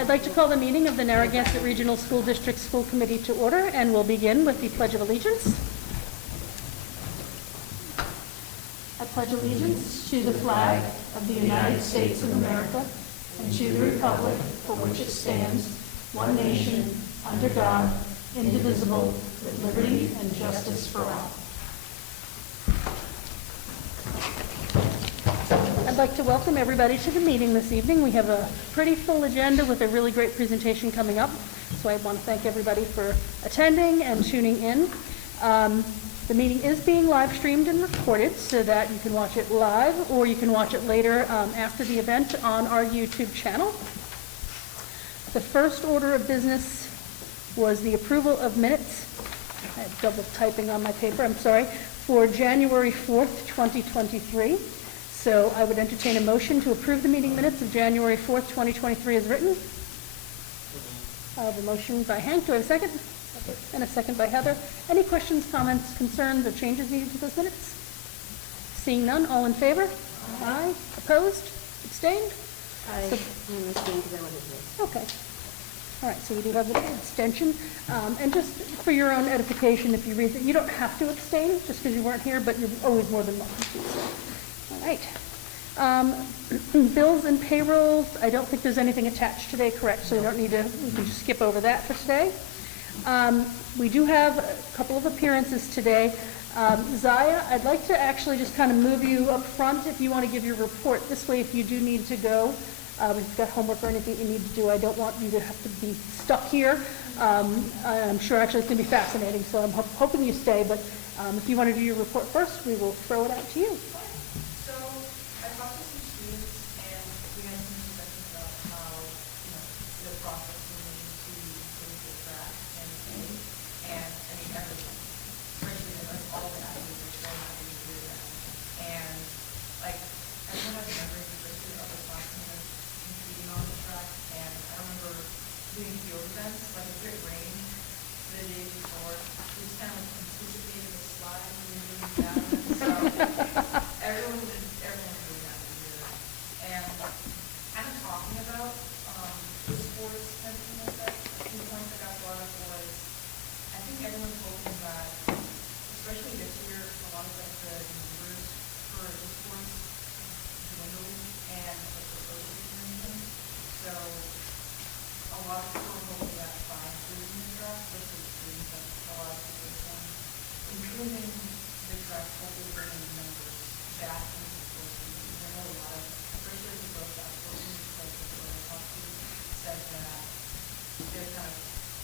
I'd like to call the meeting of the Narragansett Regional School District School Committee to order, and we'll begin with the Pledge of Allegiance. I pledge allegiance to the flag of the United States of America and to the republic for which it stands, one nation, under God, indivisible, with liberty and justice for all. I'd like to welcome everybody to the meeting this evening. We have a pretty full agenda with a really great presentation coming up, so I want to thank everybody for attending and tuning in. The meeting is being live streamed and recorded so that you can watch it live or you can watch it later after the event on our YouTube channel. The first order of business was the approval of minutes. I have double typing on my paper, I'm sorry, for January 4th, 2023. So I would entertain a motion to approve the meeting minutes of January 4th, 2023 as written. I have a motion by Hank. Do I have a second? And a second by Heather. Any questions, comments, concerns, or changes needed to those minutes? Seeing none, all in favor? Aye. Opposed? Abstained? I'm abstaining because I wasn't here. Okay. All right, so we do have an abstention. And just for your own edification, if you read it, you don't have to abstain just because you weren't here, but you're always more than welcome to. So. All right. Bills and payrolls, I don't think there's anything attached today, correct? So we don't need to, we can just skip over that for today. We do have a couple of appearances today. Zaya, I'd like to actually just kind of move you up front if you want to give your report. This way, if you do need to go, if you've got homework or anything you need to do, I don't want you to have to be stuck here. I'm sure actually it's going to be fascinating, so I'm hoping you stay, but if you want to do your report first, we will throw it out to you. So I talked to some students, and we had some discussions about how, the process we need to improve the track and pay, and I mean everything, especially like all the athletes are so happy to do that, and like everyone has memories, especially of the last time competing on the track, and I remember doing field events, like if it rained the day before, we just kind of anticipated the slide and we were doing that, so everyone was really happy to do that. And kind of talking about the sports and everything like that, a few points that got brought up was, I think everyone's hoping that, especially this year, a lot of like the numbers for the sports dwindled and like the social distancing. So a lot of people are hoping that by improving the track, especially students, that a lot of people are saying, improving the track, hopefully bringing numbers back into the sports teams. I know a lot of, especially the girls basketball teams, like the girls I talked to, said that they're kind of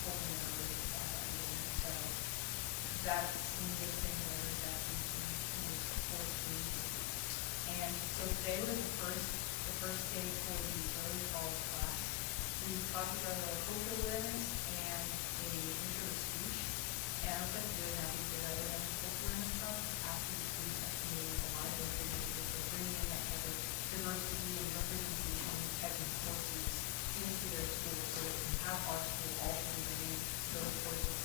hoping the numbers are back up again. So that's some good thing that is happening in the sports teams. And so today was the first day for the early college class. We talked about a cultural awareness and a intro to speech. And I was like really happy to get that in cultural awareness stuff after the students estimated a lot of those things because they're bringing in that type of diversity and representation type of courses into their school so that we can have our school also bringing those courses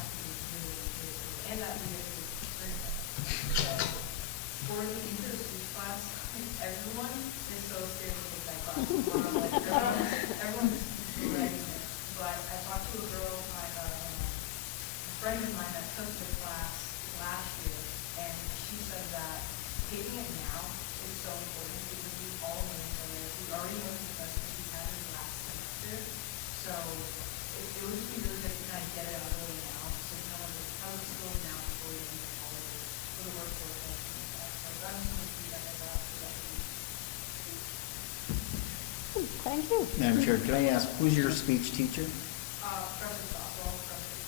after we really, really cool. And that we get to experience that. So for the intro to speech class, everyone is so scared to take that class. Everyone's ready. But I talked to a girl, a friend of mine that took the class last year, and she said that taking it now is so important because we all know each other. We already know the professors we had in last semester, so it would just be really good to kind of get it out early now, so you know how the school is now before you enter college for the workforce and everything like that. So that's some feedback I got for that week. Thank you. Madam Chair, can I ask, who's your speech teacher? Professor Softball, Professor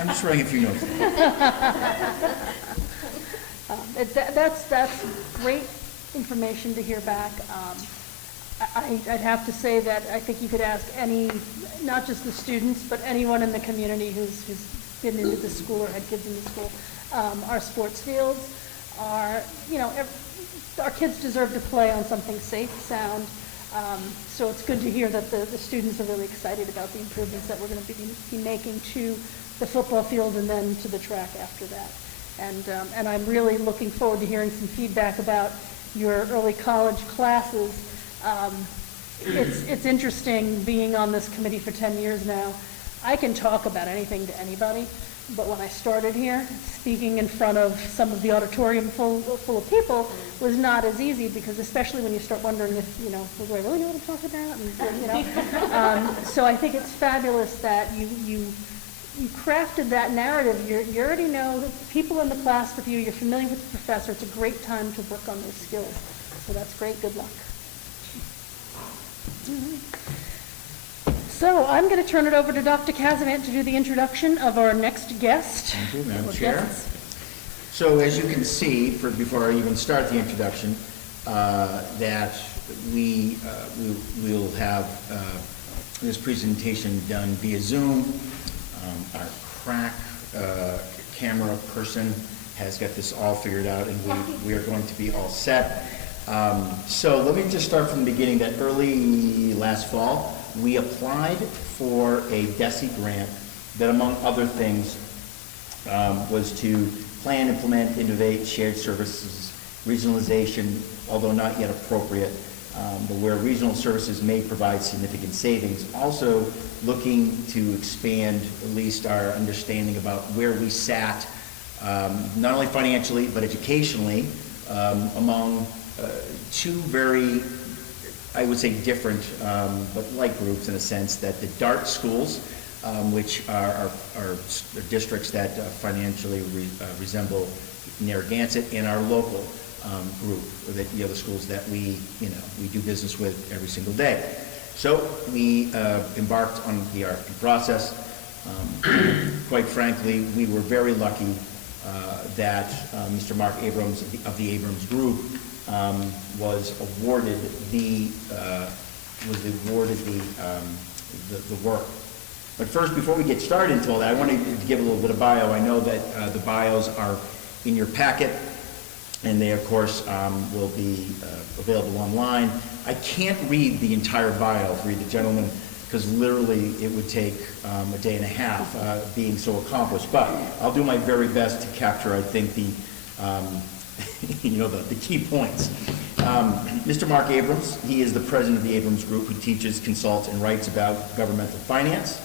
I'm just wondering if you know. That's great information to hear back. I'd have to say that I think you could ask any, not just the students, but anyone in the community who's been into the school or had kids in the school. Our sports fields are, our kids deserve to play on something safe, sound. So it's good to hear that the students are really excited about the improvements that we're going to be making to the football field and then to the track after that. And I'm really looking forward to hearing some feedback about your early college classes. It's interesting being on this committee for 10 years now. I can talk about anything to anybody, but when I started here, speaking in front of some of the auditorium full of people was not as easy, because especially when you start wondering if, do I really know what I'm talking about? And, so I think it's fabulous that you crafted that narrative. You already know the people in the class with you, you're familiar with the professor. It's a great time to work on those skills. So that's great. Good luck. So I'm going to turn it over to Dr. Kazavant to do the introduction of our next guest. Thank you, Madam Or Chair. guests. So as you can see, before I even start the introduction, that we'll have this presentation done via Zoom. Our crack camera person has got this all figured out, and we are going to be all set. So let me just start from the beginning. That early last fall, we applied for a DESI grant that, among other things, was to plan, implement, innovate shared services, regionalization, although not yet appropriate, but where regional services may provide significant savings. Also looking to expand at least our understanding about where we sat, not only financially, but educationally, among two very, I would say, different, but like groups in a sense, that the DART schools, which are districts that financially resemble Narragansett, and our local group, the other schools that we do business with every single day. So we embarked on the RFP process. Quite frankly, we were very lucky that Mr. Mark Abrams of the Abrams Group was awarded the work. But first, before we get started into all that, I wanted to give a little bit of bio. I know that the bios are in your packet, and they, of course, will be available online. I can't read the entire bio for the gentleman, because literally it would take a day and a half, being so accomplished. But I'll do my very best to capture, I think, the the key points. Mr. Mark Abrams, he is the president of the Abrams Group, who teaches, consults, and writes about governmental finance.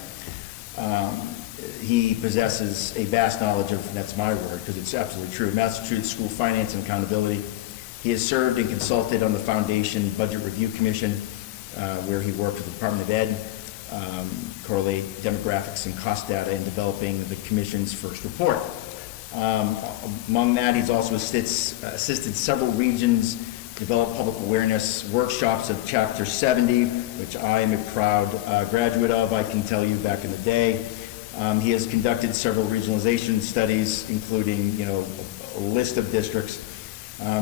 He possesses a vast knowledge of, and that's my word because it's absolutely true, Massachusetts School Finance and Accountability. He has served and consulted on the Foundation Budget Review Commission, where he worked with the Department of Ed, correlate demographics and cost data in developing the Commission's first report. Among that, he's also assisted several regions develop public awareness workshops of Chapter 70, which I am a proud graduate of, I can tell you, back in the day. He has conducted several regionalization studies, including, a list of districts.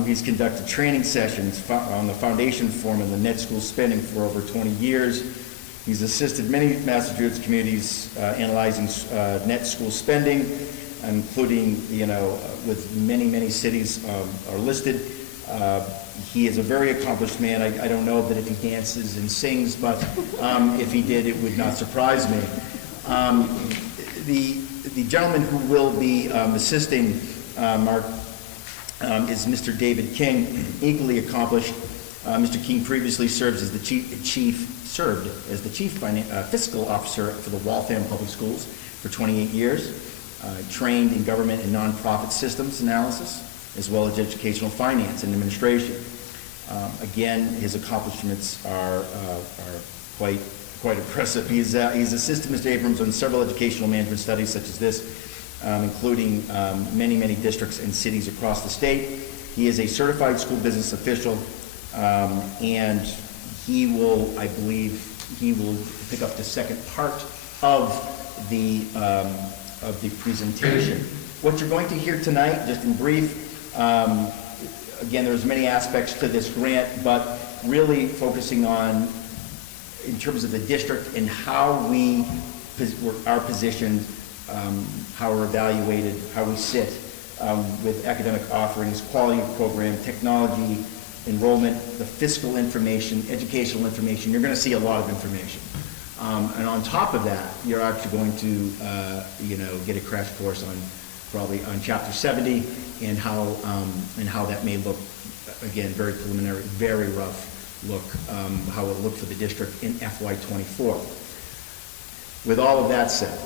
He's conducted training sessions on the foundation form and the net school spending for over 20 years. He's assisted many Massachusetts communities analyzing net school spending, including, with many cities are listed. He is a very accomplished man. I don't know that if he dances and sings, but if he did, it would not surprise me. The gentleman who will be assisting Mark is Mr. David King, equally accomplished. Mr. King previously served as the chief fiscal officer for the Waltham Public Schools for 28 years. Trained in government and nonprofit systems analysis, as well as educational finance and administration. Again, his accomplishments are quite impressive. He's assisted Mr. Abrams on several educational management studies such as this, including many districts and cities across the state. He is a certified school business official, and he will, I believe, pick up the second part of the presentation. What you're going to hear tonight, just in brief, again, there's many aspects to this grant, but really focusing on, in terms of the district and how we are positioned, how we're evaluated, how we sit with academic offerings, quality of program, technology, enrollment, the fiscal information, educational information. You're going to see a lot of information. And on top of that, you're actually going to, get a crash course on Chapter 70 and how that may look again, very preliminary, very rough look, how it looked for the district in FY '24. With all of that said,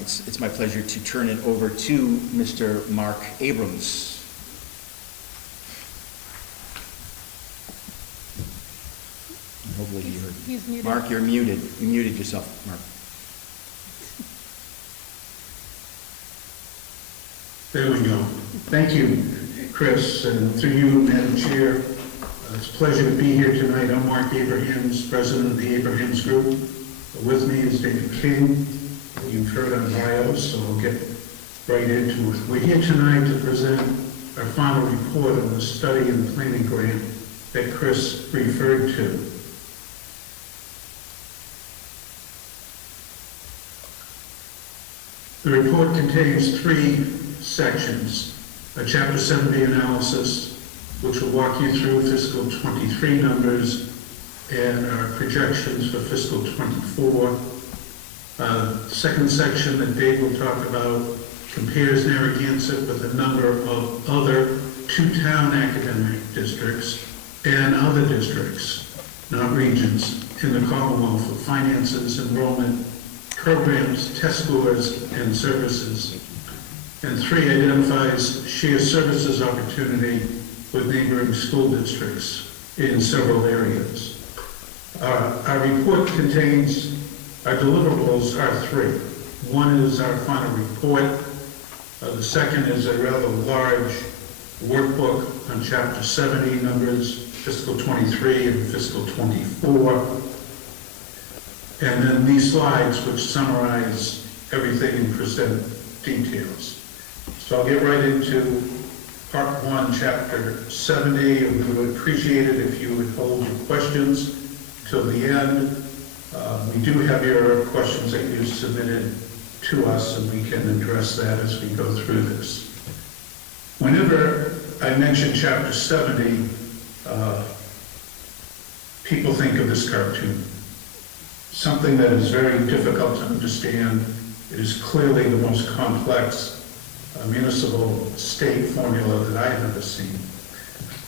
it's my pleasure to turn it over to Mr. Mark Abrams. Hopefully you heard. He's muted. Mark, you're muted. You muted yourself, Mark. There we go. Thank you, Chris, and through you, Madam Chair. It's a pleasure to be here tonight. I'm Mark Abrahams, President of the Abrahams Group. With me is David King. You've heard on bio, so I'll get right into it. We're here tonight to present our final report on the study and planning grant that Chris referred to. The report contains 3 sections: a Chapter 70 analysis, which will walk you through fiscal '23 numbers and our projections for fiscal '24. Second section that Dave will talk about compares Narragansett with a number of other 2-town academic districts and other districts, not regions, in the Commonwealth for finances, enrollment, programs, test scores, and services. And 3, identifies shared services opportunity with neighboring school districts in several areas. Our report contains, our deliverables are 3. One is our final report. The second is a rather large workbook on Chapter 70 numbers, fiscal '23 and fiscal '24. And then these slides, which summarize everything and present details. So I'll get right into Part 1, Chapter 70, and we would appreciate it if you would hold your questions till the end. We do have your questions that you submitted to us, and we can address that as we go through this. Whenever I mention Chapter 70, people think of this cartoon. Something that is very difficult to understand. It is clearly the most complex municipal state formula that I have ever seen.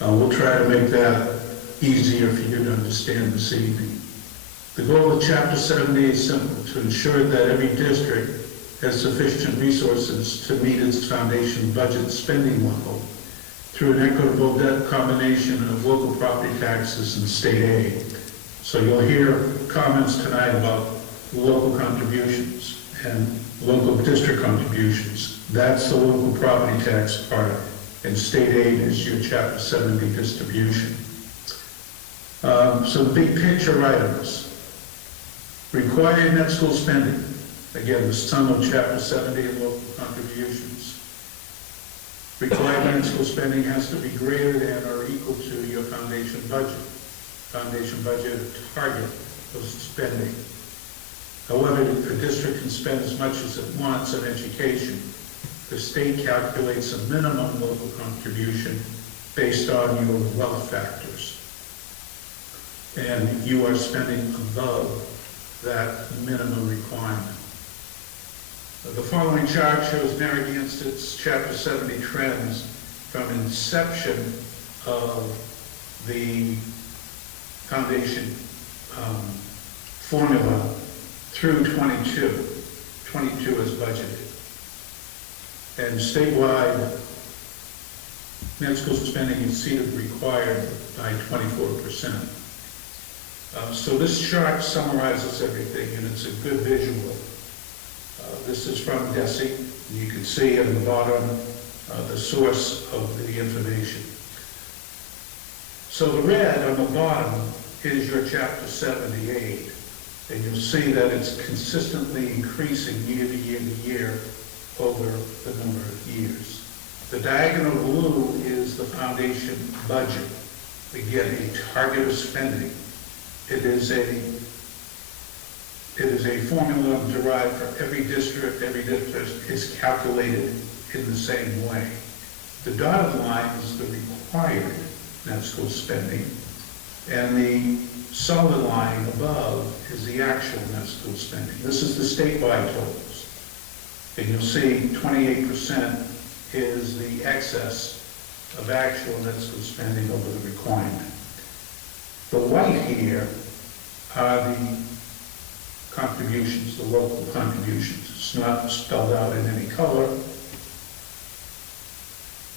We'll try to make that easier for you to understand this evening. The goal of Chapter 70 is simple: to ensure that every district has sufficient resources to meet its foundation budget spending level through an equitable debt combination of local property taxes and state aid. So you'll hear comments tonight about local contributions and local district contributions. That's the local property tax part, and state aid is your Chapter 70 distribution. So the big picture items. Required net school spending. Again, the sum of Chapter 70 and local contributions. Required net school spending has to be greater than or equal to your foundation budget. Foundation budget target of spending. However, a district can spend as much as it wants on education. The state calculates a minimum local contribution based on your wealth factors. And you are spending above that minimum requirement. The following chart shows Narragansett's Chapter 70 trends from inception of the foundation formula through 22. 22 is budgeted. And statewide, net school spending exceeded required by 24%. So this chart summarizes everything, and it's a good visual. This is from DESE. You can see at the bottom the source of the information. So the red on the bottom is your Chapter 78, and you'll see that it's consistently increasing year to year to year over the number of years. The diagonal blue is the foundation budget. Again, a target of spending. It is a formula derived for every district. Every district is calculated in the same way. The dotted line is the required net school spending, and the solid line above is the actual net school spending. This is the statewide totals. And you'll see 28% is the excess of actual net school spending over the requirement. The white here are the contributions, the local contributions. It's not spelled out in any color.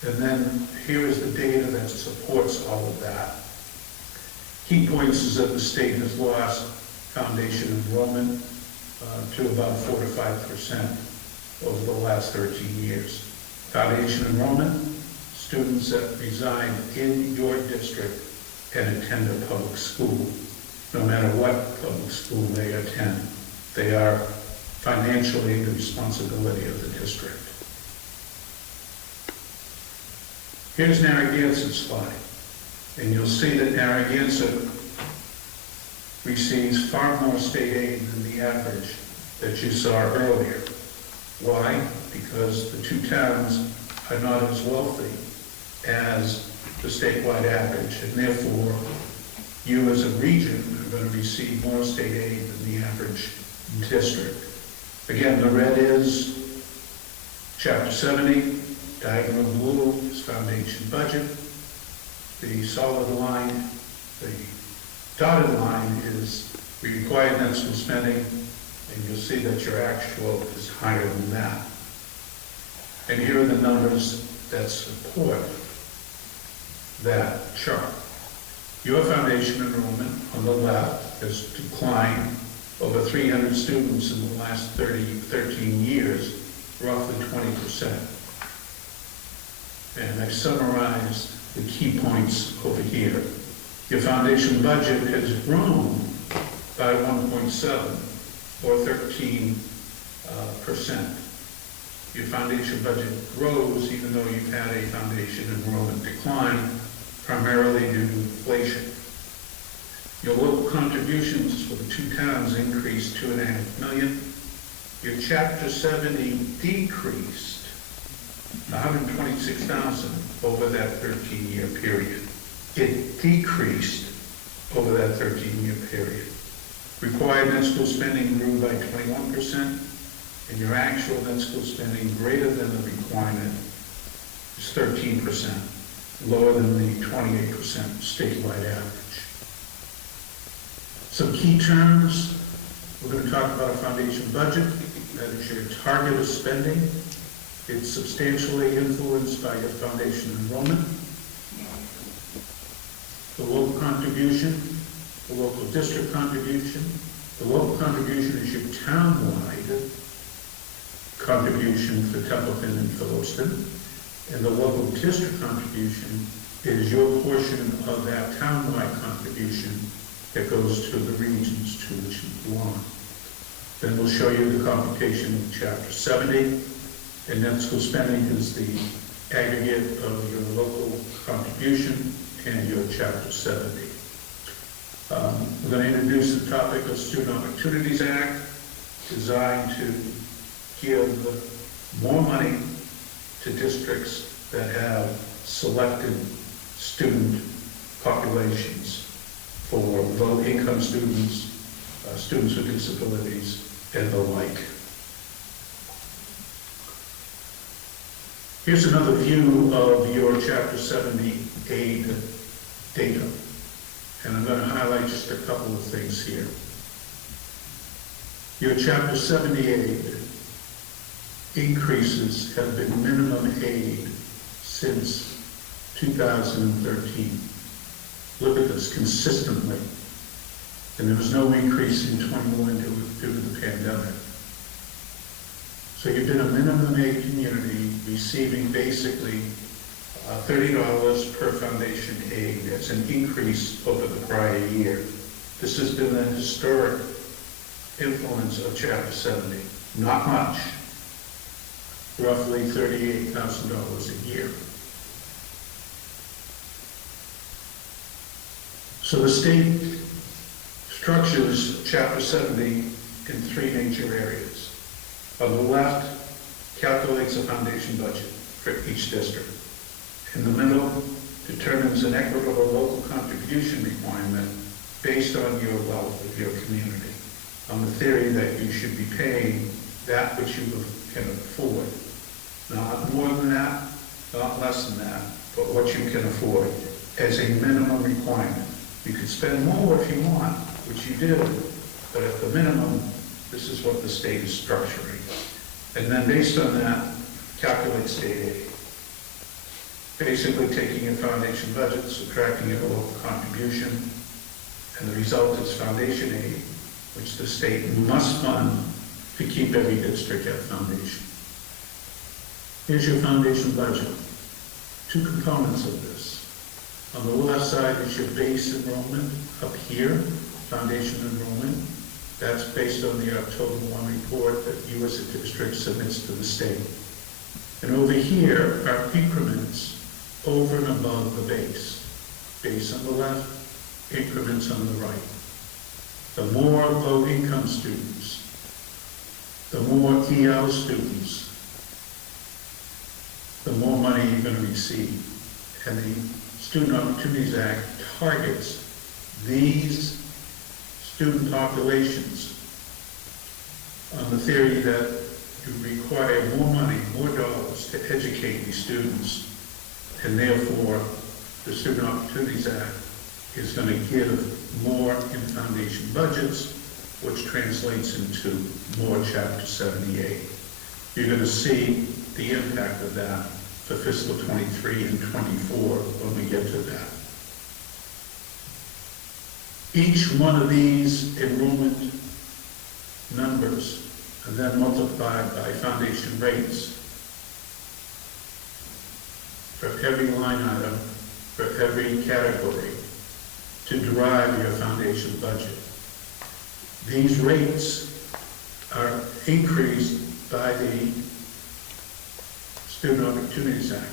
And then here is the data that supports all of that. Key points is that the state has lost foundation enrollment to about 4 to 5% over the last 13 years. Foundation enrollment, students that reside in your district and attend a public school, no matter what public school they attend. They are financially the responsibility of the district. Here's Narragansett's slide, and you'll see that Narragansett receives far more state aid than the average that you saw earlier. Why? Because the two towns are not as wealthy as the statewide average, and therefore you as a region are going to receive more state aid than the average district. Again, the red is Chapter 70, diagonal blue is foundation budget. The solid line, the dotted line is required net school spending, and you'll see that your actual is higher than that. And here are the numbers that support that chart. Your foundation enrollment on the left has declined over 300 students in the last 13 years, roughly 20%. And I've summarized the key points over here. Your foundation budget has grown by 1.7 or 13%. Your foundation budget grows even though you've had a foundation enrollment decline, primarily due to inflation. Your local contributions for the two towns increased $2.5 million. Your Chapter 70 decreased $126,000 over that 13-year period. It decreased over that 13-year period. Required net school spending grew by 21%, and your actual net school spending greater than the requirement is 13%, lower than the 28% statewide average. Some key terms, we're going to talk about a foundation budget. That is your target of spending. It's substantially influenced by your foundation enrollment. The local contribution, the local district contribution. The local contribution is your town-wide contribution for Templeton and Phillipston. And the local district contribution is your portion of that town-wide contribution that goes to the regions to which you belong. Then we'll show you the computation in Chapter 70. And net school spending is the aggregate of your local contribution and your Chapter 70. We're going to introduce the topic of Student Opportunities Act, designed to give more money to districts that have selected student populations for low-income students, students with disabilities, and the like. Here's another view of your Chapter 70 aid data, and I'm going to highlight just a couple of things here. Your Chapter 70 aid increases have been minimum aid since 2013. Look at this consistently. And there was no increase in 21 due to the pandemic. So you've been a minimum aid community receiving basically $30 per foundation aid. That's an increase over the prior year. This has been the historic influence of Chapter 70. Not much. Roughly $38,000 a year. So the state structures Chapter 70 in three major areas. On the left, calculates a foundation budget for each district. In the middle, determines an equitable local contribution requirement based on your wealth of your community, on the theory that you should be paying that which you can afford. Not more than that, not less than that, but what you can afford as a minimum requirement. You could spend more if you want, which you do, but at the minimum, this is what the state is structuring. And then based on that, calculate state aid. Basically taking your foundation budget, subtracting your local contribution, and the result is foundation aid, which the state must fund to keep every district at foundation. Here's your foundation budget. Two components of this. On the left side is your base enrollment up here, foundation enrollment. That's based on the October 1 report that you as a district submits to the state. And over here are increments over and above the base. Base on the left, increments on the right. The more low-income students, the more EL students, the more money you're going to receive. And the Student Opportunities Act targets these student populations on the theory that you require more money, more dollars to educate these students. And therefore, the Student Opportunities Act is going to give more in foundation budgets, which translates into more Chapter 78. You're going to see the impact of that for fiscal 23 and 24 when we get to that. Each one of these enrollment numbers are then multiplied by foundation rates for every line item, for every category, to derive your foundation budget. These rates are increased by the Student Opportunities Act.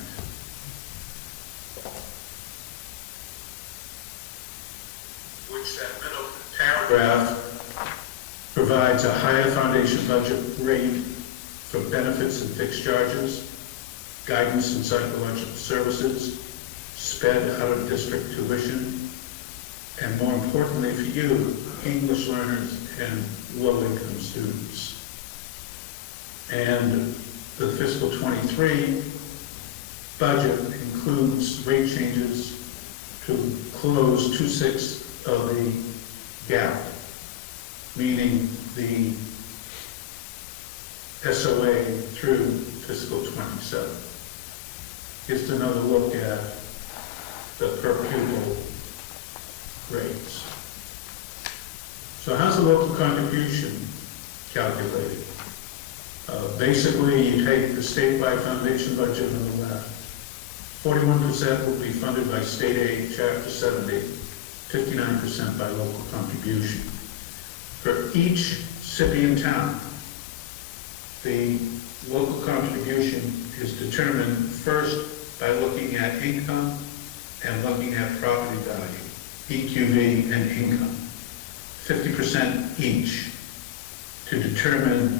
Which that middle paragraph provides a higher foundation budget rate for benefits and fixed charges, guidance and psychological services, sped out-of-district tuition, and more importantly for you, English learners and low-income students. And the fiscal 23 budget includes rate changes to close 2/6 of the gap, meaning the SOA through fiscal 27. Just another look at the per pupil rates. So how's the local contribution calculated? Basically, you take the statewide foundation budget on the left. 41% will be funded by state aid, Chapter 70, 59% by local contribution. For each city and town, the local contribution is determined first by looking at income and looking at property value, EQV and income, 50% each, to determine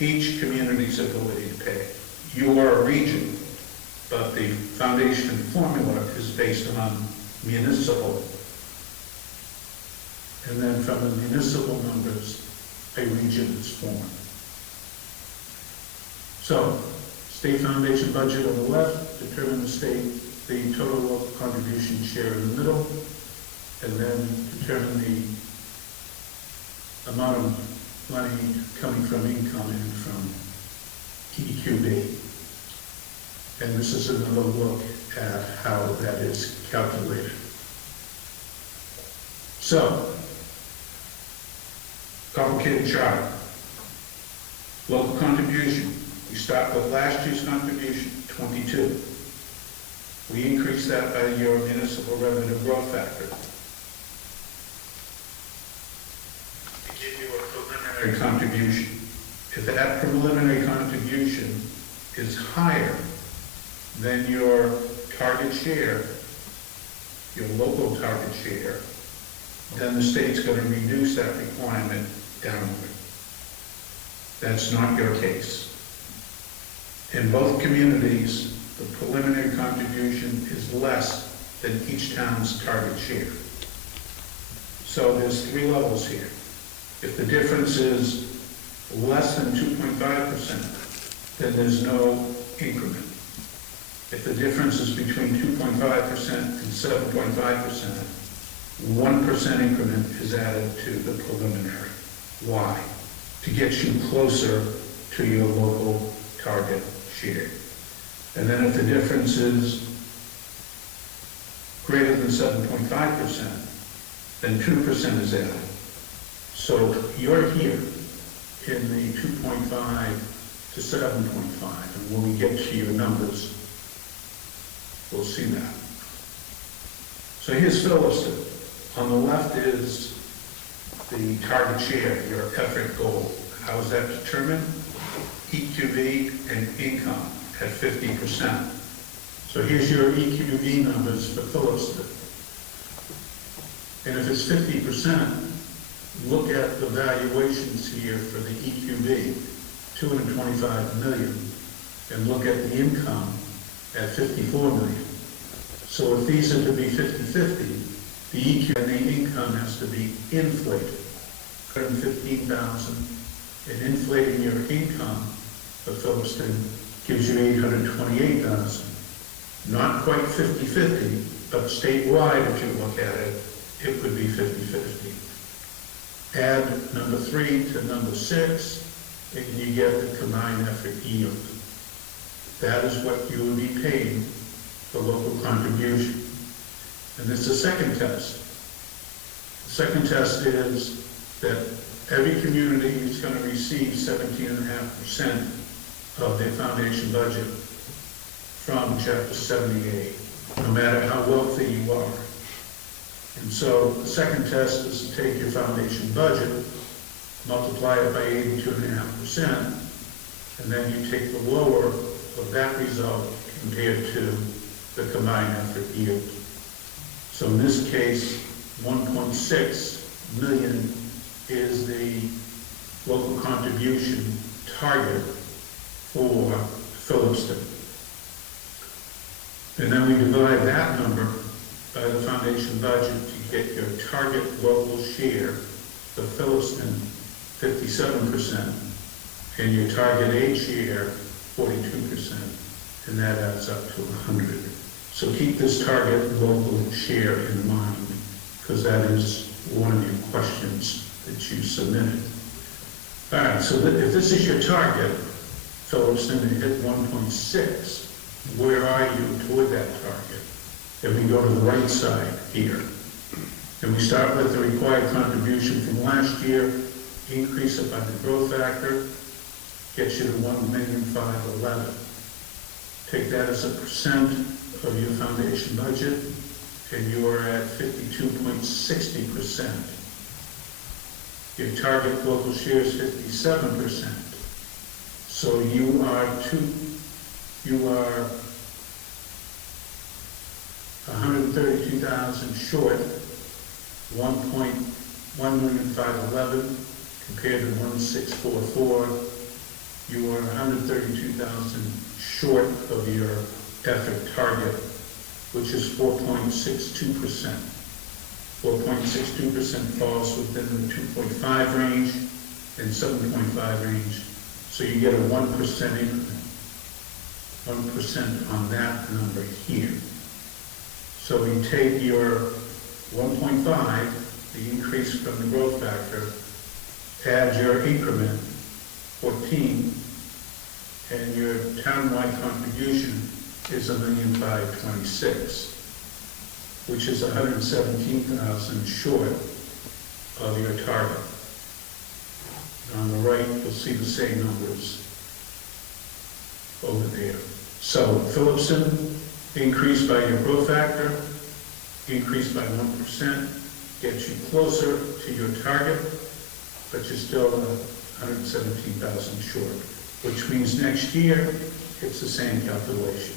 each community's ability to pay. You are a region, but the foundation formula is based on municipal. And then from the municipal numbers, a region is formed. So, state foundation budget on the left, determine the total local contribution share in the middle, and then determine the amount of money coming from income and from EQB. And this is another look at how that is calculated. So, complicated chart. Local contribution. We start with last year's contribution, 22. We increase that by your municipal revenue growth factor. To give you a preliminary contribution. If that preliminary contribution is higher than your target share, your local target share, then the state's going to reduce that requirement downward. That's not your case. In both communities, the preliminary contribution is less than each town's target share. So there's 3 levels here. If the difference is less than 2.5%, then there's no increment. If the difference is between 2.5% and 7.5%, 1% increment is added to the preliminary. Why? To get you closer to your local target share. And then if the difference is greater than 7.5%, then 2% is added. So you're here in the 2.5 to 7.5, and when we get to your numbers, we'll see that. So here's Phillipston. On the left is the target share, your effort goal. How is that determined? EQV and income at 50%. So here's your EQV numbers for Phillipston. And if it's 50%, look at the valuations here for the EQV, 225 million, and look at the income at 54 million. So if these are to be 50-50, the EQ and the income has to be inflated. 115,000, and inflating your income for Phillipston gives you 828,000. Not quite 50-50, but statewide, if you look at it, it would be 50-50. Add number 3 to number 6, and you get the combined effort yield. That is what you will be paid for local contribution. And this is the second test. The second test is that every community is going to receive 17.5% of their foundation budget from Chapter 78, no matter how wealthy you are. And so the second test is to take your foundation budget, multiply it by 82.5%, and then you take the lower of that result compared to the combined effort yield. So in this case, 1.6 million is the local contribution target for Phillipston. And then we divide that number by the foundation budget to get your target local share for Phillipston, 57%, and your target aid share, 42%, and that adds up to 100. So keep this target local share in mind, because that is one of your questions that you submitted. All right, so if this is your target, Phillipston, and hit 1.6, where are you toward that target? If we go to the right side here, and we start with the required contribution from last year, increase it by the growth factor, gets you to 1,511,000. Take that as a percent of your foundation budget, and you are at 52.60%. Your target local share is 57%. So you are 132,000 short, 1,511,000 compared to 1,644. You are 132,000 short of your effort target, which is 4.62%. 4.62% falls within the 2.5 range and 7.5 range. So you get a 1% increment, 1% on that number here. So we take your 1.5, the increase from the growth factor, add your increment, 14, and your townwide contribution is 1,526,000, which is 117,000 short of your target. On the right, you'll see the same numbers over there. So Phillipston, increased by your growth factor, increased by 1%, gets you closer to your target, but you're still 117,000 short, which means next year, it's the same calculation.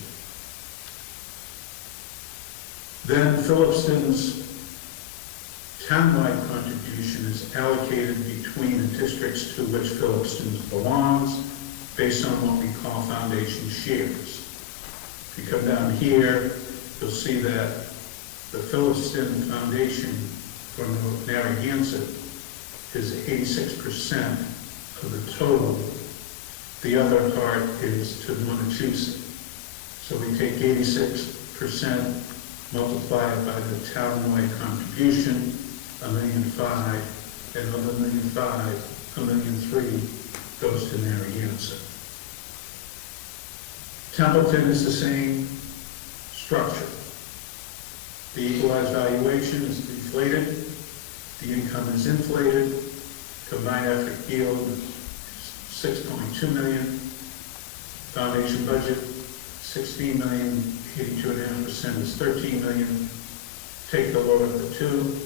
Then Phillipston's townwide contribution is allocated between the districts to which Phillipston belongs based on what we call foundation shares. If you come down here, you'll see that the Phillipston Foundation from Narragansett is 86% of the total. The other part is to Montechusett. So So we take 86%, multiply it by the townwide contribution, $1,005,000, and of $1,005,000, $1,003,000 goes to Narragansett. Templeton is the same structure. The equalized valuation is deflated, the income is inflated, combined effort yield is 6.2 million, foundation budget 16 million, 82.5% is 13 million. Take the lower of the two,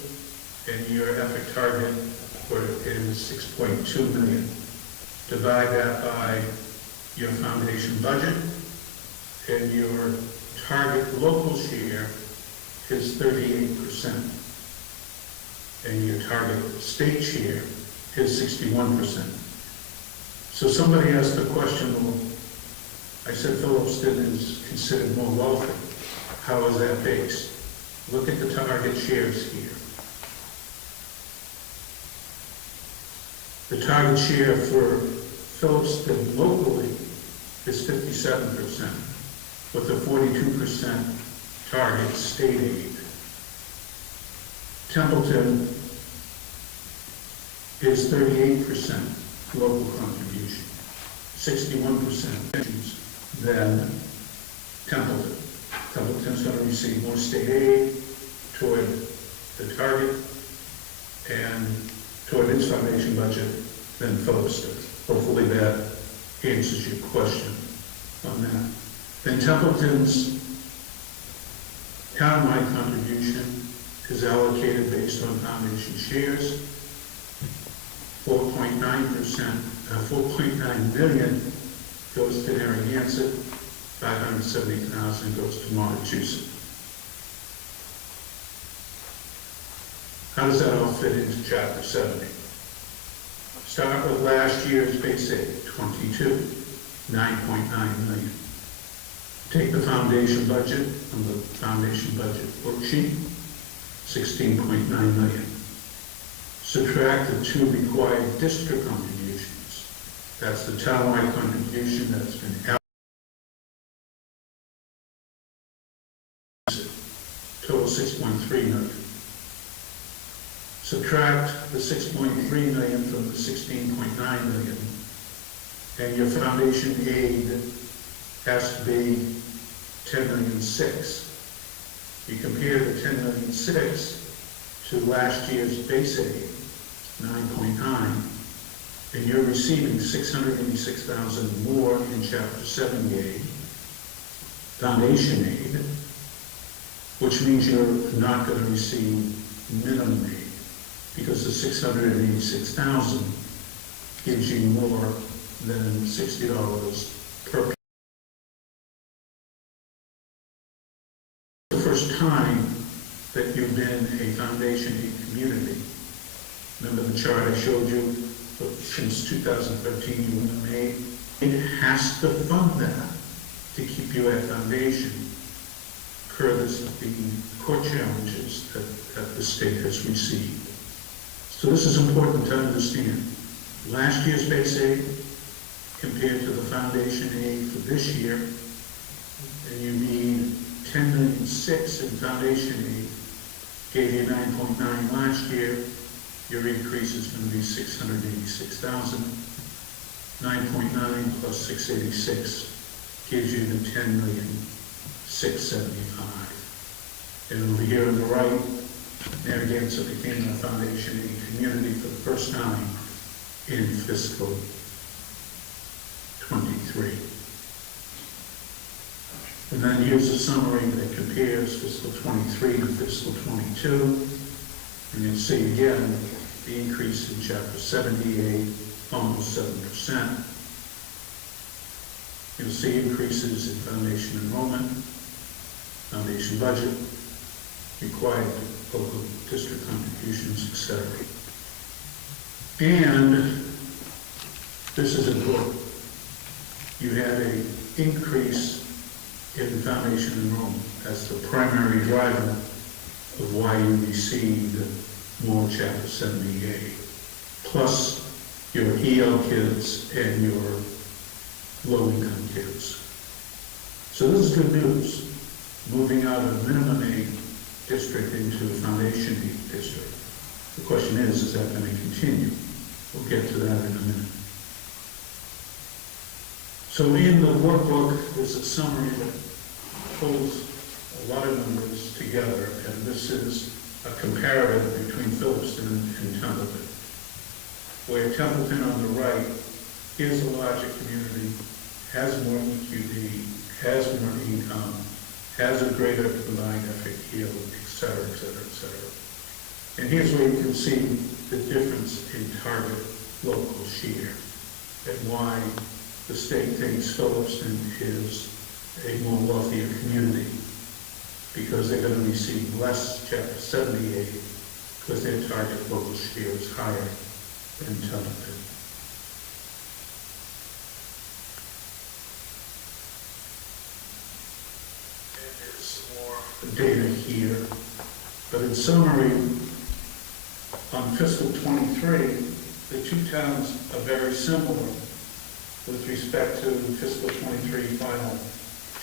and your effort target is 6.2 million. Divide that by your foundation budget, and your target local share is 38%. And your target state share is 61%. So somebody asked the question, well, I said Phillipston is considered more wealthy. How is that based? Look at the target shares here. The target share for Phillipston locally is 57%, with a 42% target state aid. Templeton is 38% local contribution, 61% than Templeton. Templeton's going to receive more state aid toward the target and toward its foundation budget than Phillipston. Hopefully that answers your question on that. Then Templeton's townwide contribution is allocated based on foundation shares. 4.9%, 4.9 million goes to Narragansett, 570,000 goes to Massachusetts. How does that all fit into Chapter 70? Start with last year's base aid, 22, 9.9 million. Take the foundation budget from the foundation budget worksheet, 16.9 million. Subtract the two required district contributions. That's the townwide contribution that's been allocated. Total 6.3 million. Subtract the 6.3 million from the 16.9 million, and your foundation aid has to be 10,000,006. You compare the 10,000,006 to last year's base aid, 9.9, and you're receiving 686,000 more in Chapter 70 aid, foundation aid, which means you're not going to receive minimum aid, because the 686,000 gives you more than $60 per. The first time that you've been a foundation aid community. Remember the chart I showed you? Since 2013, you were made. It has to fund that to keep you at foundation, per the court challenges that the state has received. So this is important to understand. Last year's base aid compared to the foundation aid for this year, and you need 10,000,006 in foundation aid, gave you 9.9 last year, your increase is going to be 686,000. 9.9 plus 686 gives you the 10,675,000. And over here on the right, Narragansett became a foundation aid community for the first time in fiscal 23. And then here's a summary that compares fiscal 23 to fiscal 22. And you'll see again the increase in Chapter 78, almost 7%. You'll see increases in foundation enrollment, foundation budget, required local district contributions, etc. And this is important. You had an increase in foundation enrollment. That's the primary driver of why you received more Chapter 78, plus your EL kids and your low-income kids. So this is good news, moving out of minimum aid district into a foundation aid district. The question is that going to continue? We'll get to that in a minute. So in the workbook, there's a summary that pulls a lot of numbers together, and this is a comparative between Phillipston and Templeton, where Templeton on the right is a larger community, has more EQD, has more income, has a greater combined effort yield, et cetera, et cetera, et cetera. And here's where you can see the difference in target local share and why the state thinks Phillipston is a more wealthier community, because they're going to receive less Chapter 70 aid because their target local share is higher than Templeton. And there's some more data here, but in summary, on fiscal 23, the two towns are very similar with respect to fiscal 23 final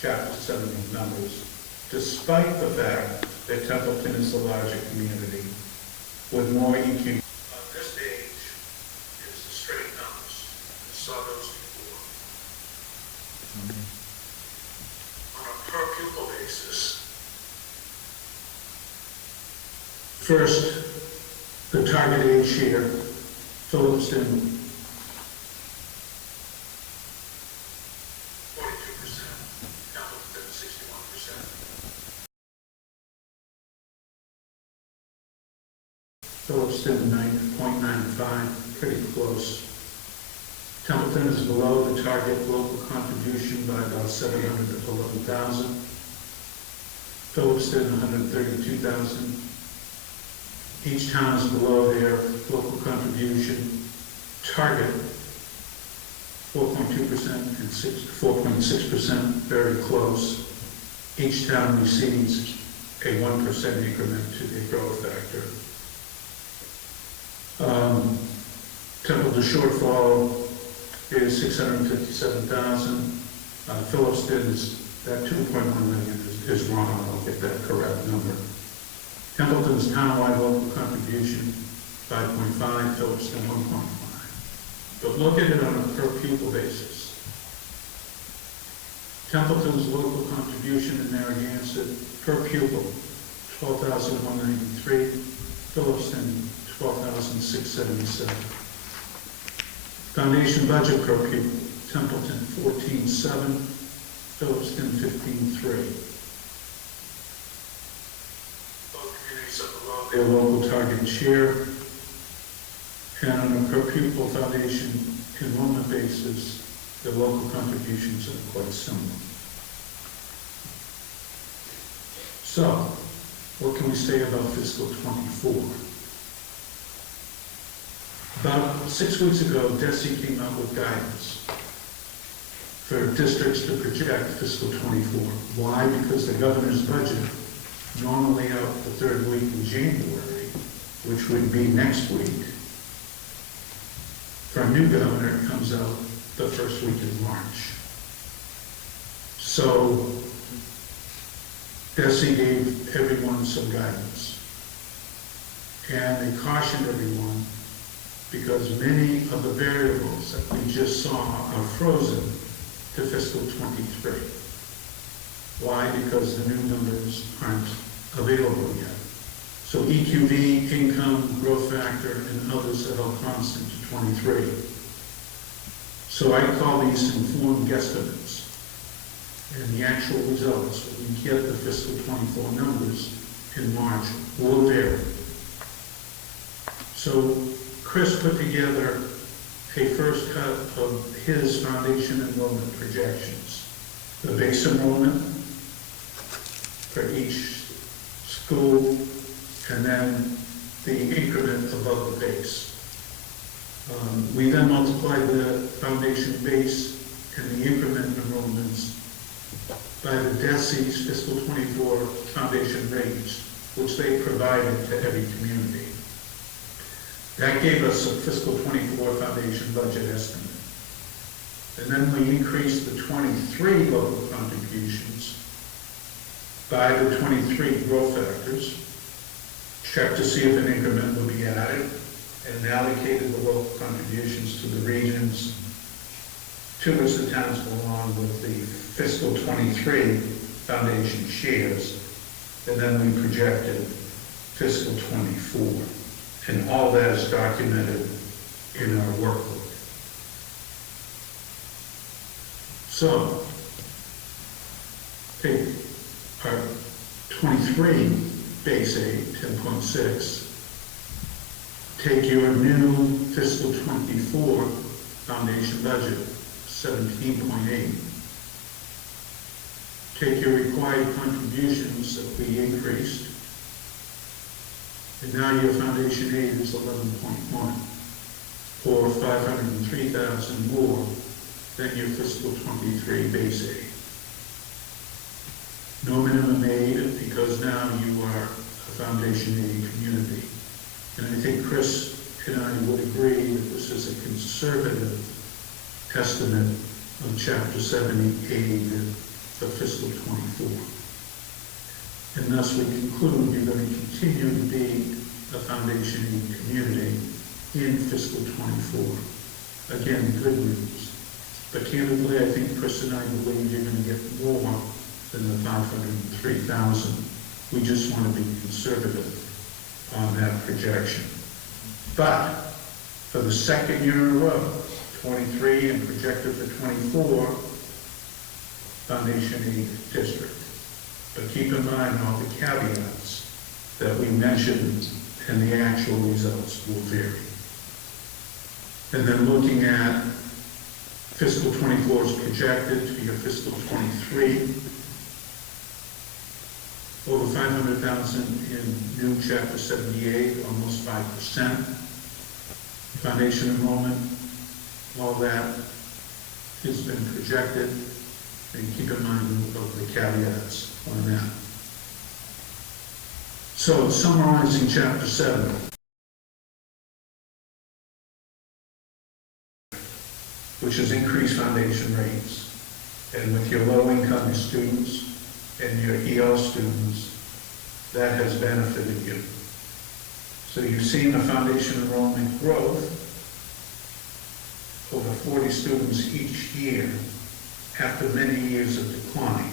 Chapter 70 numbers, despite the fact that Templeton is the larger community with more EQ. On this page is the straight numbers. You saw those before. On a per pupil basis, first, the target age share, Phillipston, 42%, Templeton, 61%. Phillipston, 9.95, pretty close. Templeton is below the target local contribution by about 711,000. Phillipston, 132,000. Each town is below their local contribution target, 4.2% and 4.6%, very close. Each town receives a 1% increment to their growth factor. Templeton shortfall is 657,000. Phillipston's, that 2.1 million is wrong. I'll get that correct number. Templeton's townwide local contribution, 5.5, Phillipston, 1.5. But look at it on a per pupil basis. Templeton's local contribution in Narragansett per pupil, 12,193. Phillipston, 12,677. Foundation budget per pupil, Templeton, 14,7. Phillipston, 15,3. Their local target share, and on a per pupil foundation enrollment basis, the local contributions are quite similar. So, what can we say about fiscal 24? About 6 weeks ago, DESI came out with guidance for districts to project fiscal 24. Why? Because the governor's budget normally out the third week in January, which would be next week. For a new governor, it comes out the first week in March. So, DESI gave everyone some guidance. And they cautioned everyone because many of the variables that we just saw are frozen to fiscal 23. Why? Because the new numbers aren't available yet. So EQV, income, growth factor, and others are held constant to 23. So I call these informed guesstimates. And the actual results, when we get the fiscal 24 numbers in March, will vary. So Chris put together a first cut of his foundation enrollment projections. The base enrollment for each school, and then the increment above the base. We then multiplied the foundation base and the increment enrollments by the DESI's fiscal 24 foundation rates, which they provided to every community. That gave us a fiscal 24 foundation budget estimate. And then we increased the 23 local contributions by the 23 growth factors, checked to see if an increment would be added, and allocated the local contributions to the regions to which the towns belong with the fiscal 23 foundation shares, and then we projected fiscal 24. And all that is documented in our workbook. So, take our 23 base aid, 10.6, take your new fiscal 24 foundation budget, 17.8. Take your required contributions that we increased, and now your foundation aid is 11.1, or 503,000 more than your fiscal 23 base aid. No minimum aid, because now you are a foundation aid community. And I think Chris and I would agree that this is a conservative estimate of Chapter 70 aid for fiscal 24. And thus we conclude you're going to continue to be a foundation aid community in fiscal 24. Again, good news. But candidly, I think Chris and I believe you're going to get more than the 503,000. We just want to be conservative on that projection. But for the second year in a row, 23 and projected for 24, foundation aid district. But keep in mind all the caveats that we mentioned, and the actual results will vary. And then looking at fiscal 24 is projected to be a fiscal 23, over 500,000 in new Chapter 78, almost 5%. Foundation enrollment, all that has been projected, and keep in mind the caveats on that. So summarizing Chapter 7, which is increased foundation rates, and with your low-income students and your EL students, that has benefited you. So you've seen the foundation enrollment growth, over 40 students each year after many years of decline.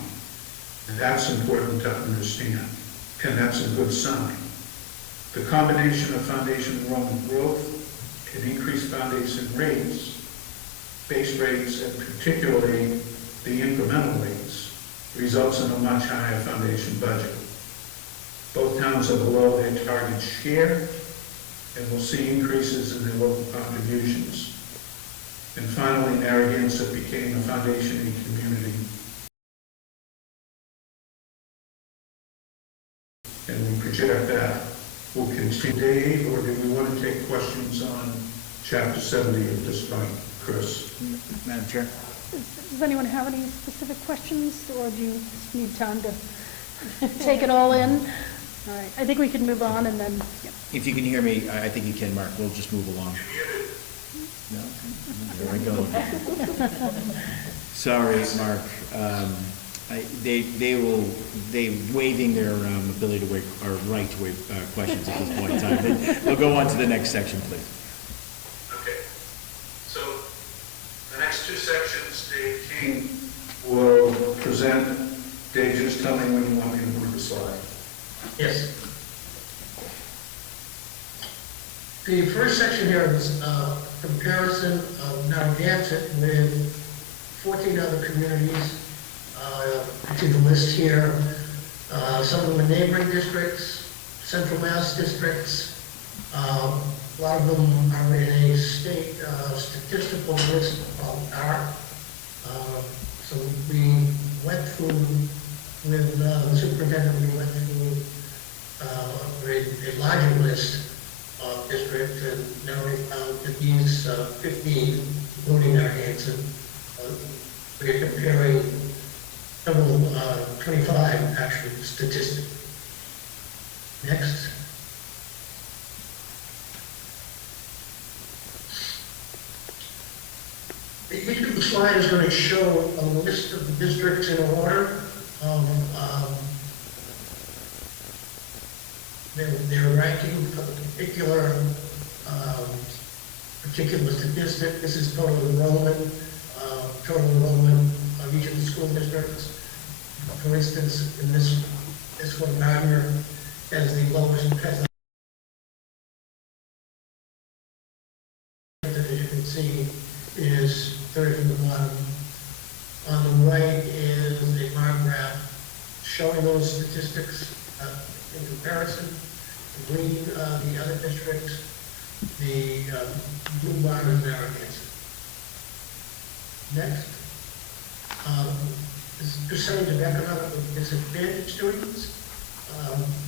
And that's important to understand, and that's a good sign. The combination of foundation enrollment growth and increased foundation rates, base rates, and particularly the incremental rates, results in a much higher foundation budget. Both towns are below their target share, and will see increases in their local contributions. And finally, Narragansett became a foundation aid community. And we project that will continue. Dave, or do we want to take questions on Chapter 70 at this point, Chris? Madam Chair? Does anyone have any specific questions, or do you just need time to take it all in? All right, I think we can move on, and then, yeah. If you can hear me, I think you can, Mark. We'll just move along. No? There we go. Sorry, Mark. They waiving their ability to waive, or right to waive questions at this point in time. We'll go on to the next section, please. Okay. So the next two sections, Dave King will present. Dave, just tell me when you want me to move the slide. Yes. The first section here is a comparison of Narragansett with 14 other communities. I see the list here. Some of them are neighboring districts, central Mass districts. A lot of them are in a state statistical list called ARC. So we went through, with the superintendent, we went through a larger list of districts, and now we found that these 15, including Narragansett, we're comparing several, 25 actually statistics. Next. Each of the slide is going to show a list of the districts in order of their ranking for the particular statistic. This is total enrollment of each of the school districts. For instance, in this one, Gardner has the lowest, as you can see, is third from the bottom. On the right is a bar graph showing those statistics in comparison. The green, the other districts, the blue bar is Narragansett. Next, this is percentage of economically disadvantaged students.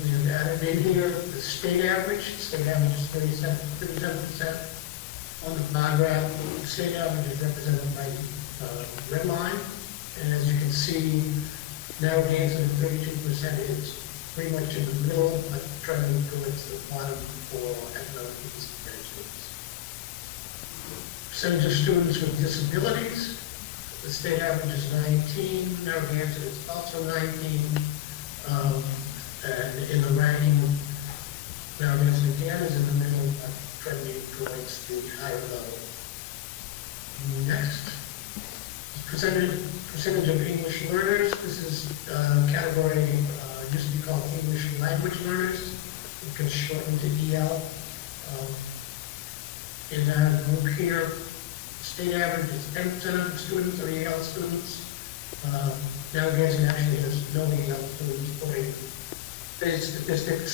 We have added in here the state average. State average is 37%. On the bar graph, the state average is represented by red line. And as you can see, Narragansett at 32% is pretty much in the middle, but trending towards the bottom for economically disadvantaged students. Percentage of students with disabilities. The state average is 19, Narragansett is also 19, and in the ranking, Narragansett again is in the middle, but trending towards the higher level. Next, percentage of English learners. This is category used to be called English language learners. It can shorten to EL. In that group here, state average is 10% of the students are EL students. Narragansett actually has no EL students according to base statistics.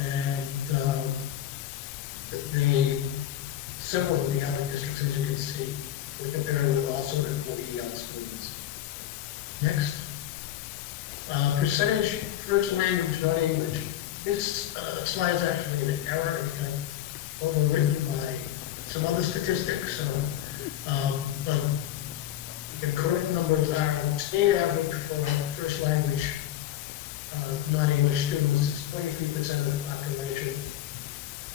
And several of the other districts, as you can see, we're comparing with also equal EL students. Next. Percentage first language, not English. This slide is actually an error. It's kind of overwritten by some other statistics. So, but the correct numbers are state average for first language non-English students is 23% of the population.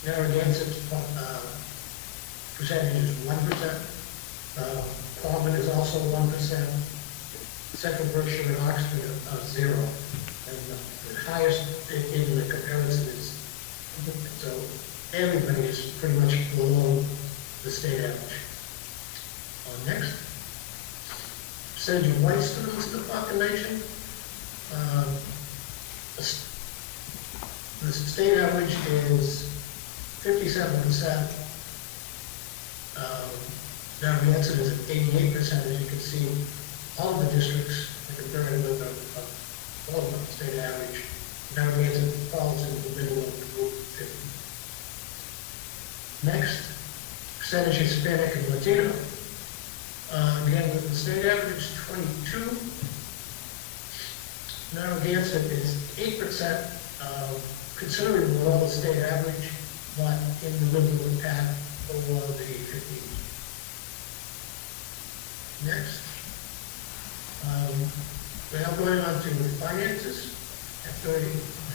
Narragansett's percentage is 1%. Quabbin is also 1%. Central Berkshire and Oxford are 0. And the highest in the comparison is, so everybody is pretty much below the state average. Next, percentage of white students in the population. The state average is 57%. Narragansett is at 88%, as you can see. All of the districts are comparing with all of the state average. Narragansett falls in the middle of the group 50. Next, percentage Hispanic and Latino. Again, the state average is 22. Narragansett is 8%, considerably below the state average, but in the middle of the pack over the 15. Next, we're now going on to finances. After the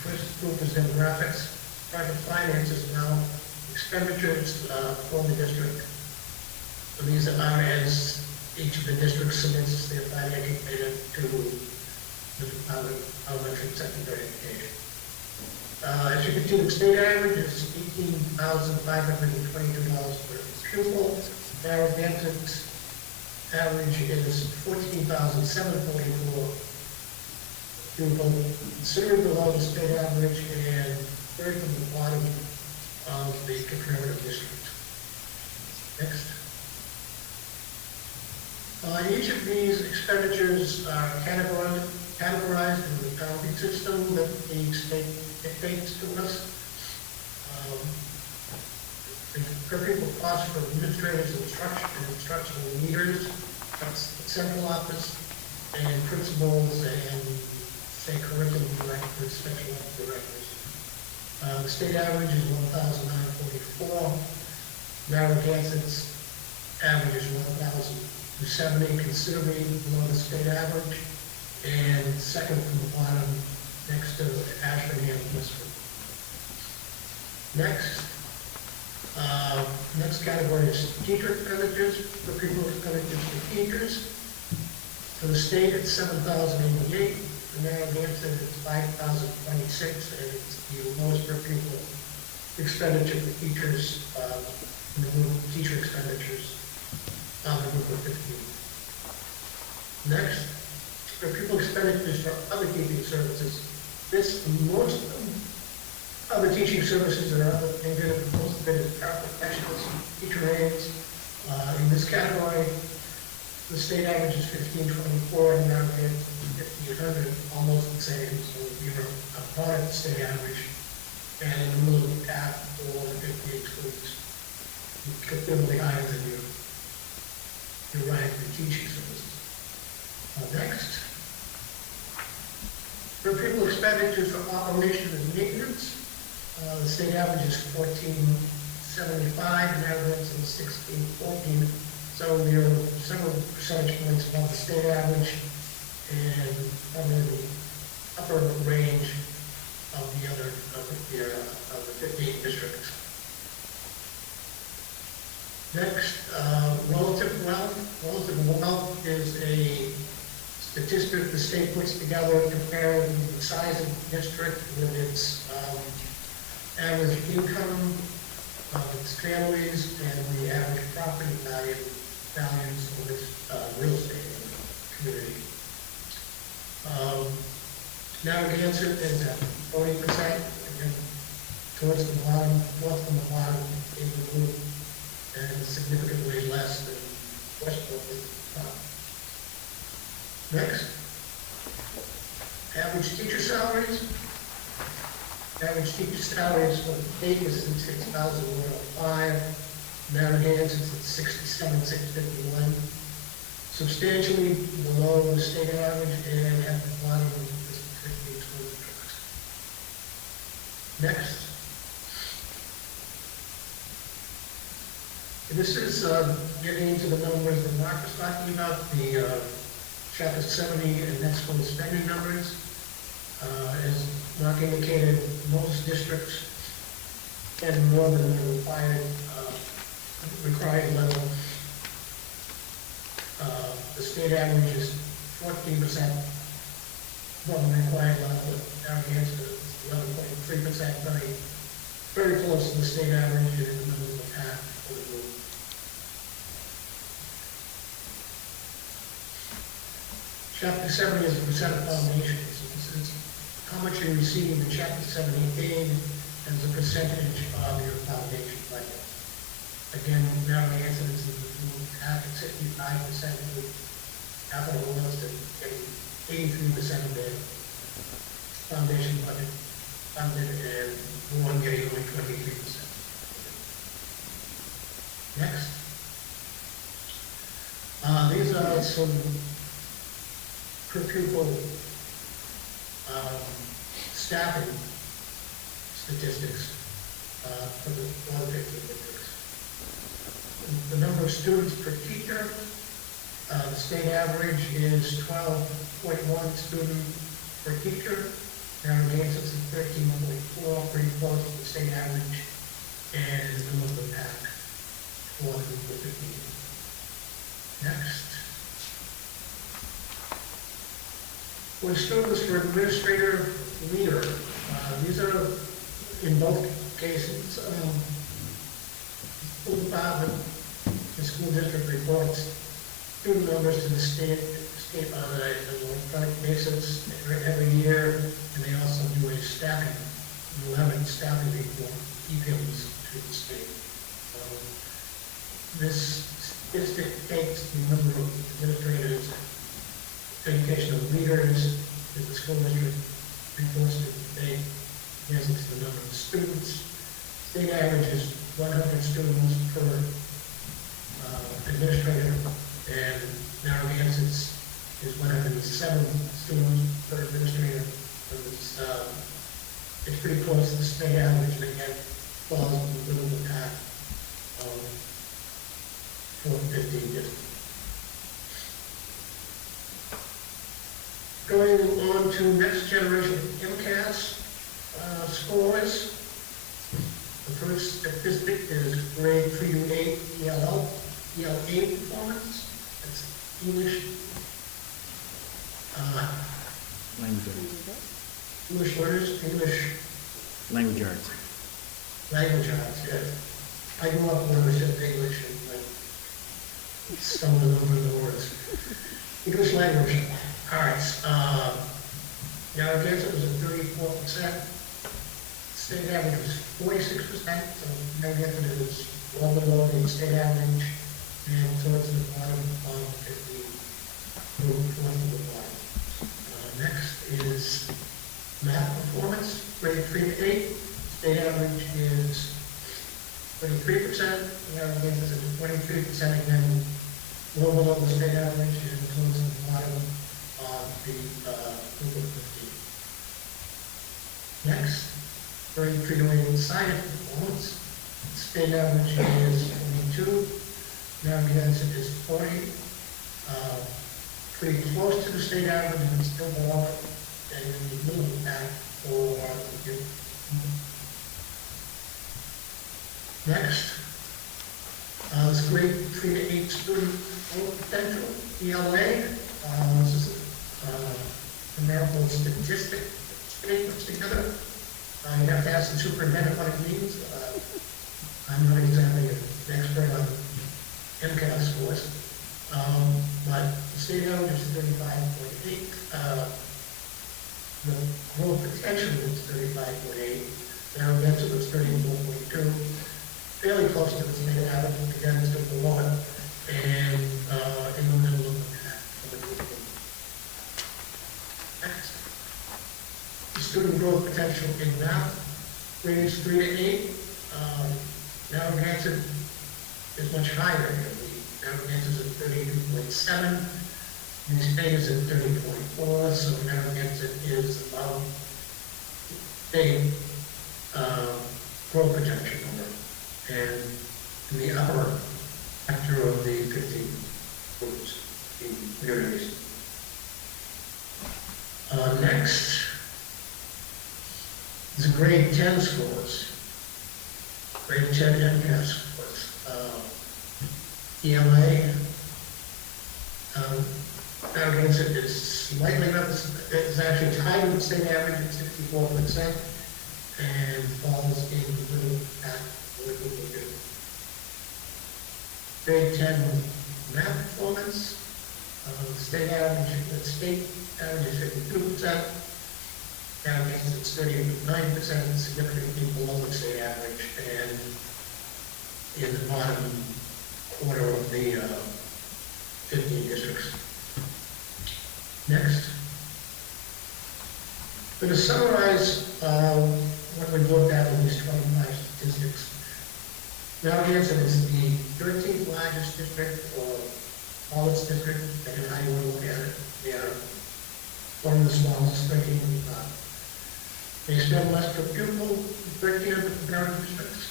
first group is demographics, private finances now expenditures for the district. So these are as each of the districts submits their financial data to the Department of Elementary and Secondary Education. As you can see, the state average is $18,522 per pupil. Narragansett's average is $14,744 pupil, considerably below the state average and third from the bottom of the comparative district. Next. Each of these expenditures are categorized in the accounting system that the state dictates to us. The per pupil cost for administrators and instructional leaders, that's the central office, and principals and, say, curriculum directors, special ed directors. The state average is 1,944. Narragansett's average is 1,270, considerably below the state average, and second from the bottom, next to Ashford and Westford. Next, Next category is teacher expenditures, for pupil expenditures for teachers. For the state, it's 7,088. For Narragansett, it's 5,026, and it's the lowest per pupil expenditure for teachers, in the group, teacher expenditures, on the group of 15. Next, for pupil expenditures for other teaching services, most other teaching services that are other things, most of it is paraprofessionals, teacher aides. In this category, the state average is 1524, and now it's 1500, almost the same, so you're about at the state average. And in the middle of the pack, for the 50 excludes, considerably higher than your rank for teaching services. Next, for pupil expenditures for operation and maintenance, the state average is 1475, and average is 1614. So there are several percentage points above the state average and under the upper range of the other of the 15 districts. Next, relative wealth. Relative wealth is a statistic the state puts together comparing the size of the district with its average income of its families and the average property values of its real estate in the community. Narragansett is at 40%, again, towards the bottom, north from the bottom in the group, and significantly less than Westbrook is at the top. Next, average teacher salaries. Average teacher salaries for the state is at 6,105. Narragansett is at 67,651. Substantially below the state average and at the bottom of the 50 excluded trucks. Next. And this is getting into the numbers that Mark was talking about, the Chapter 70 and net school spending numbers. As Mark indicated, most districts spend more than the required level. The state average is 14% above the required level. Narragansett is 11.3%, very close to the state average and in the middle of the pack for the group. Chapter 70 is a percent of foundations. This is how much you receive in Chapter 70 aid as a percentage of your foundation budget. Again, Narragansett is in the half at 65% of the capital ones that getting 83% of their foundation budget funded, and one getting only 23%. Next. These are some per pupil staffing statistics for the 150 districts. The number of students per teacher, the state average is 12.1 students per teacher. Narragansett is 13.4, pretty close to the state average, and in the middle of the pack for the group of 15. Next. For students for administrator leader, these are in both cases, school department, the school district reports student numbers to the state on an electronic basis every year, and they also do a staffing, 11 staffing report, emails to the state. This statistic takes the number of administrators, educational leaders that the school district reports to the state, against the number of students. State average is 100 students per administrator, and Narragansett is 107 students per administrator. So it's pretty close to the state average, and again, falls in the middle of the pack for 15 districts. Going on to next generation MCAS scores. The The first statistic is grade 3 to 8 ELA performance. That's English, Language arts. English learners, English Language arts. language arts, yes. I grew up when I said English and like stumbling over the words. English language arts, Narragansett was at 34%. State average was 46%, so Narragansett is well below the state average and towards the bottom of the group, towards the bottom. Next is math performance, grade 3 to 8. State average is 33%, Narragansett is at 23%, again, well below the state average and towards the bottom of the group of 15. Next, grade 3 to 8 science performance. State average is 22, Narragansett is 40. Pretty close to the state average and still below it, and a little back for the next. This grade 3 to 8 student growth potential, ELA. This is numerical statistic statements together. You have to ask the superintendent what it means. I'm not exactly an expert on MCAS scores, but the state average is 35.8. The growth potential is 35.8. Narragansett was 34.2. Fairly close to the state average, again, it's still below it, and in the middle of the pack for the group. Next. The student growth potential in math, grades 3 to 8. Narragansett is much higher. Narragansett is at 32.7. New state is at 30.4, so Narragansett is about the growth projection number, and in the upper sector of the 15 groups, the communities. Next is grade 10 scores. Grade 10 MCAS scores. ELA. Narragansett is slightly up, it's actually tied with the state average at 64%, and falls in the middle at what we will do. Grade 10 math performance, state average is 52%, Narragansett's 39%, significantly below the state average, and in the bottom quarter of the 15 districts. Next. I'm going to summarize what we've looked at in these 25 statistics. Narragansett is the 13th largest district, or all its districts, depending on how you want to look at it. They are one of the smallest, 13. They spend less per pupil than 13 of the comparative districts.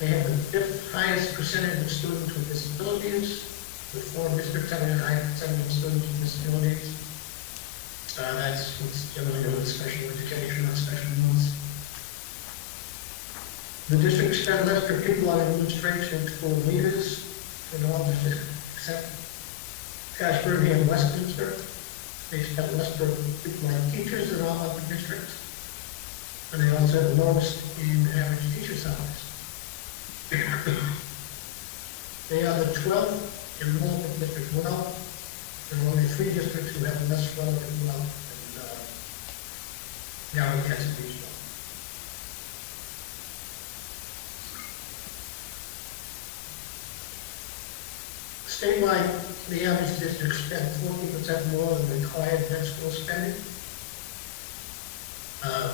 They have the 5th highest percentage of students with disabilities, with 4 districts having a high percentage of students with disabilities. That's what's generally known as special education, not special needs. The district spend less per pupil on administration and school leaders than all districts except Ashburn and Westminster. They spend less per pupil on teachers than all other districts. And they also have the lowest in average teacher salaries. They are the 12th enrollment district well. There are only 3 districts who have less relative wealth than Narragansett Regional. Statewide, the average district spent 40% more than the required net school spending.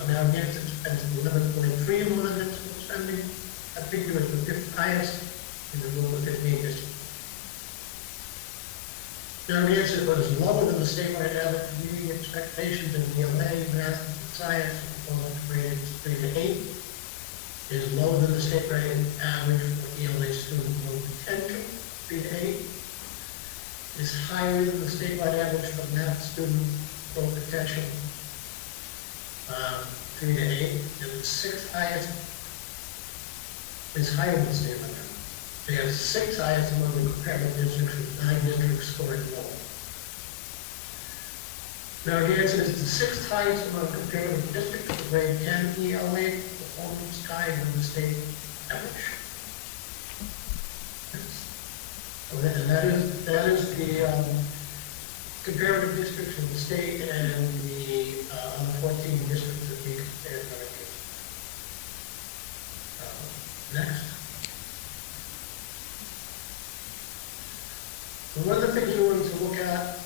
Narragansett spends 11.3 more than net school spending. That figure is the 5th highest in the rural 15 district. Narragansett was lower than the statewide average, meeting expectations in ELA, math, and science, performance grades 3 to 8, is lower than the statewide average for ELA student growth potential, 3 to 8, is higher than the statewide average for math student growth potential, 3 to 8, and the sixth highest is higher than state record. They have sixth highest among the comparative districts with 9 districts scoring low. Narragansett is the sixth highest among comparative districts with grade 10 ELA performance tied with the state average. And that is the comparative districts in the state and the other 14 districts that we compared Narragansett. Next. One of the things we wanted to look at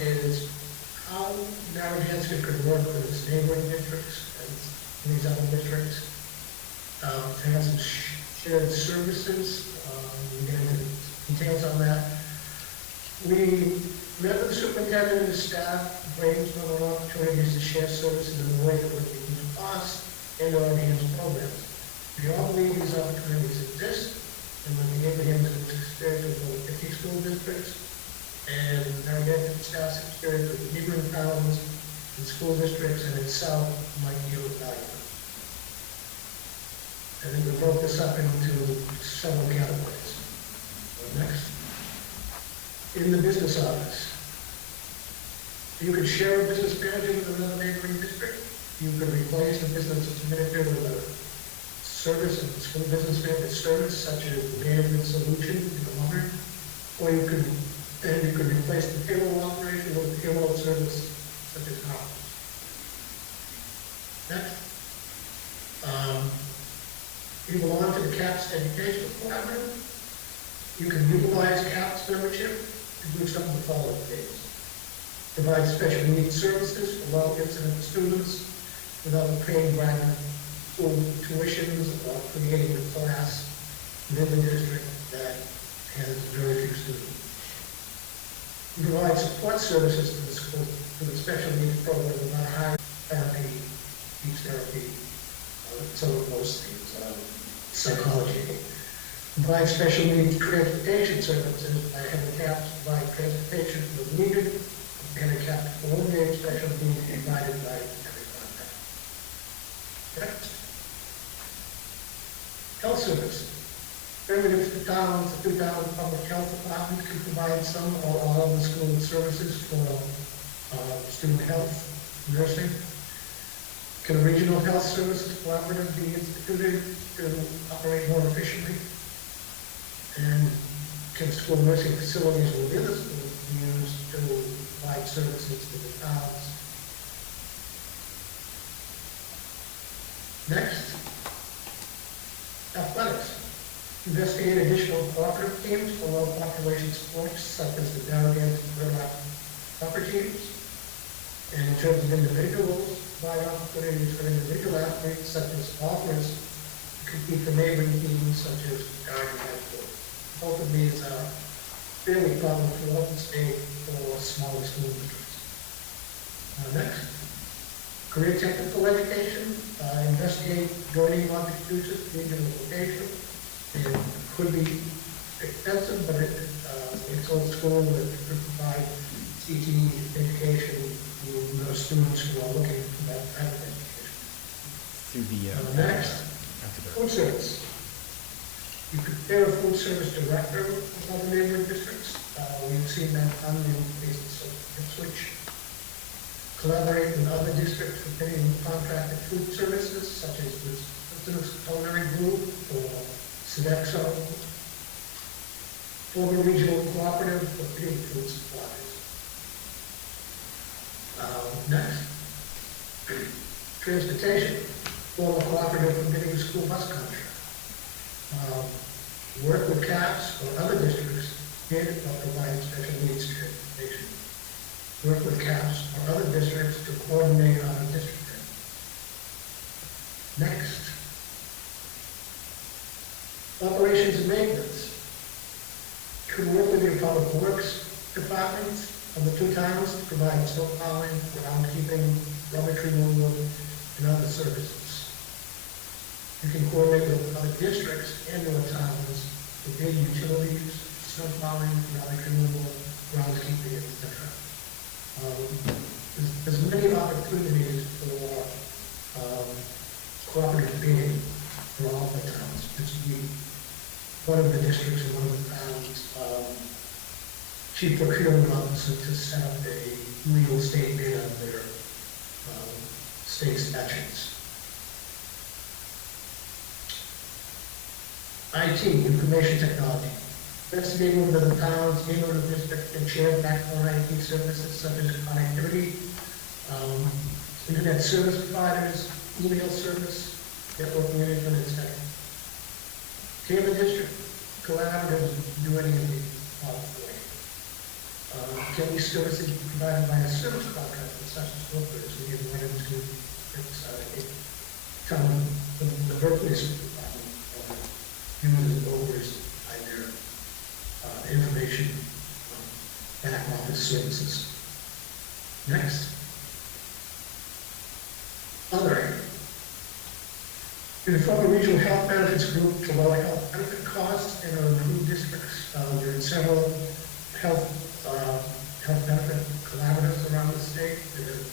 is how Narragansett could work with its neighboring districts and these other districts to have some shared services. We get into details on that. We met with the superintendent and his staff, brainstormed on opportunities to share services in a way that would reduce costs and or enhance programs. We all believe these opportunities exist, and when we able him to experience with over 50 school districts, and Narragansett staff's experience with neighboring towns and school districts and itself might yield value. And then we broke this up into several categories. Next. In the business office, you could share a business manager with another neighboring district. You could replace the business administrator with a service, a school business manager service, such as management solution in the lumber, or you could replace the payroll operation with a payroll service such as ours. Next. You belong to the CAPS Educational Collaborative. You can utilize CAPS membership to do some of the following things. Provide special needs services for low-incident students without paying private school tuitions or creating a class within the district that has very few students. You provide support services to the school, to the special needs program, about higher therapy, speech therapy, some of those things, psychology. Provide special needs transportation services by handicaps, provide transportation for the needed, handicapped coordinated special needs provided by every contact. Next. Health service. Remedies to towns, the 2,000 public health departments can provide some or all of the school services for student health, nursing. Can a regional health services collaborative be instituted to operate more efficiently? And can school nursing facilities within the school be used to provide services to the towns? Next. Athletics. Investigate additional cooperative teams for low population sports, such as the Narragansett soccer teams. And in terms of individuals, provide opportunities for individual athletes, such as golfers, to compete for neighboring teams, such as Guardian High School. Both of these are fairly common throughout the state for smaller school districts. Next. Career technical education. Investigate joining Massachusetts regional location. It could be expensive, but it's old school that could provide CTE education to those students who are looking for that kind of education. Through the, Next, food service. You could pair a food service director with other neighboring districts. We've seen that done in cases of Ipswich. Collaborate with other districts for bidding contracted food services, such as the Citizens Culinary Group or Sodexo. Form a regional cooperative for bidding food supplies. Next. Transportation. Form a cooperative for bidding school bus contract. Work with CAPS or other districts bid or provide special needs transportation. Work with CAPS or other districts to coordinate on a district bid. Next. Operations and maintenance. Could work with your public works departments of the 2 towns to provide snow plowing, groundkeeping, rubbish removal, and other services. You can coordinate with other districts and or towns to bid utilities, snow plowing, rubbish removal, groundskeeping, etc. There's many opportunities for cooperative bidding for all the towns. This would be one of the districts and one of the towns, chief procurement officer to set up a legal state bid on their state statutes. IT, information technology. Investigating whether the towns, neighborhood of district can share backbone IT services such as connectivity, internet service providers, email service, network management, etc. Can the district collaboratives do any of the following? Can these services be provided by a service contractor such as workers? We have run into the workplace uses workers by their information back office services. Next. Other. To form a regional health benefits group to lower health benefit costs and improve districts. There are several health benefit collaboratives around the state. There are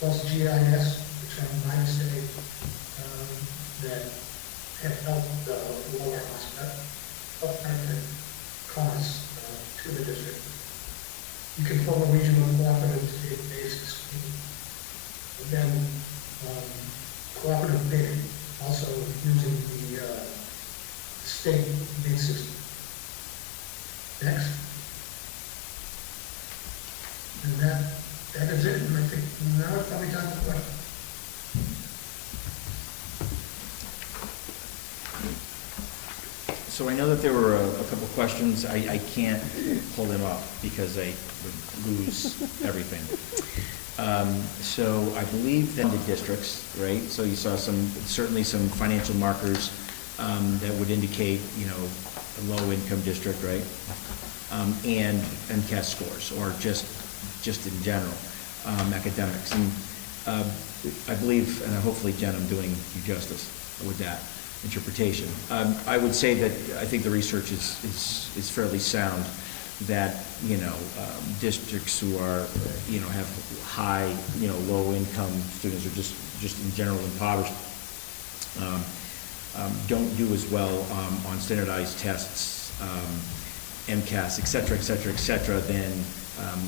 plus GIS, which are by the state, that have helped lower health benefit costs to the district. You can form a regional cooperative state basis. And then cooperative bidding, also using the state bid system. Next. And that is it. And I think now it's probably time for questions. So I know that there were a couple of questions. I can't pull them up because I would lose everything. So I believe then the districts, right? So you saw certainly some financial markers that would indicate, a low-income district, right? And MCAS scores, or just in general, academics. And I believe, and hopefully, Jen, I'm doing you justice with that interpretation. I would say that I think the research is fairly sound, that districts who are have high low income students, or just in general impoverished, don't do as well on standardized tests, MCAS, et cetera, than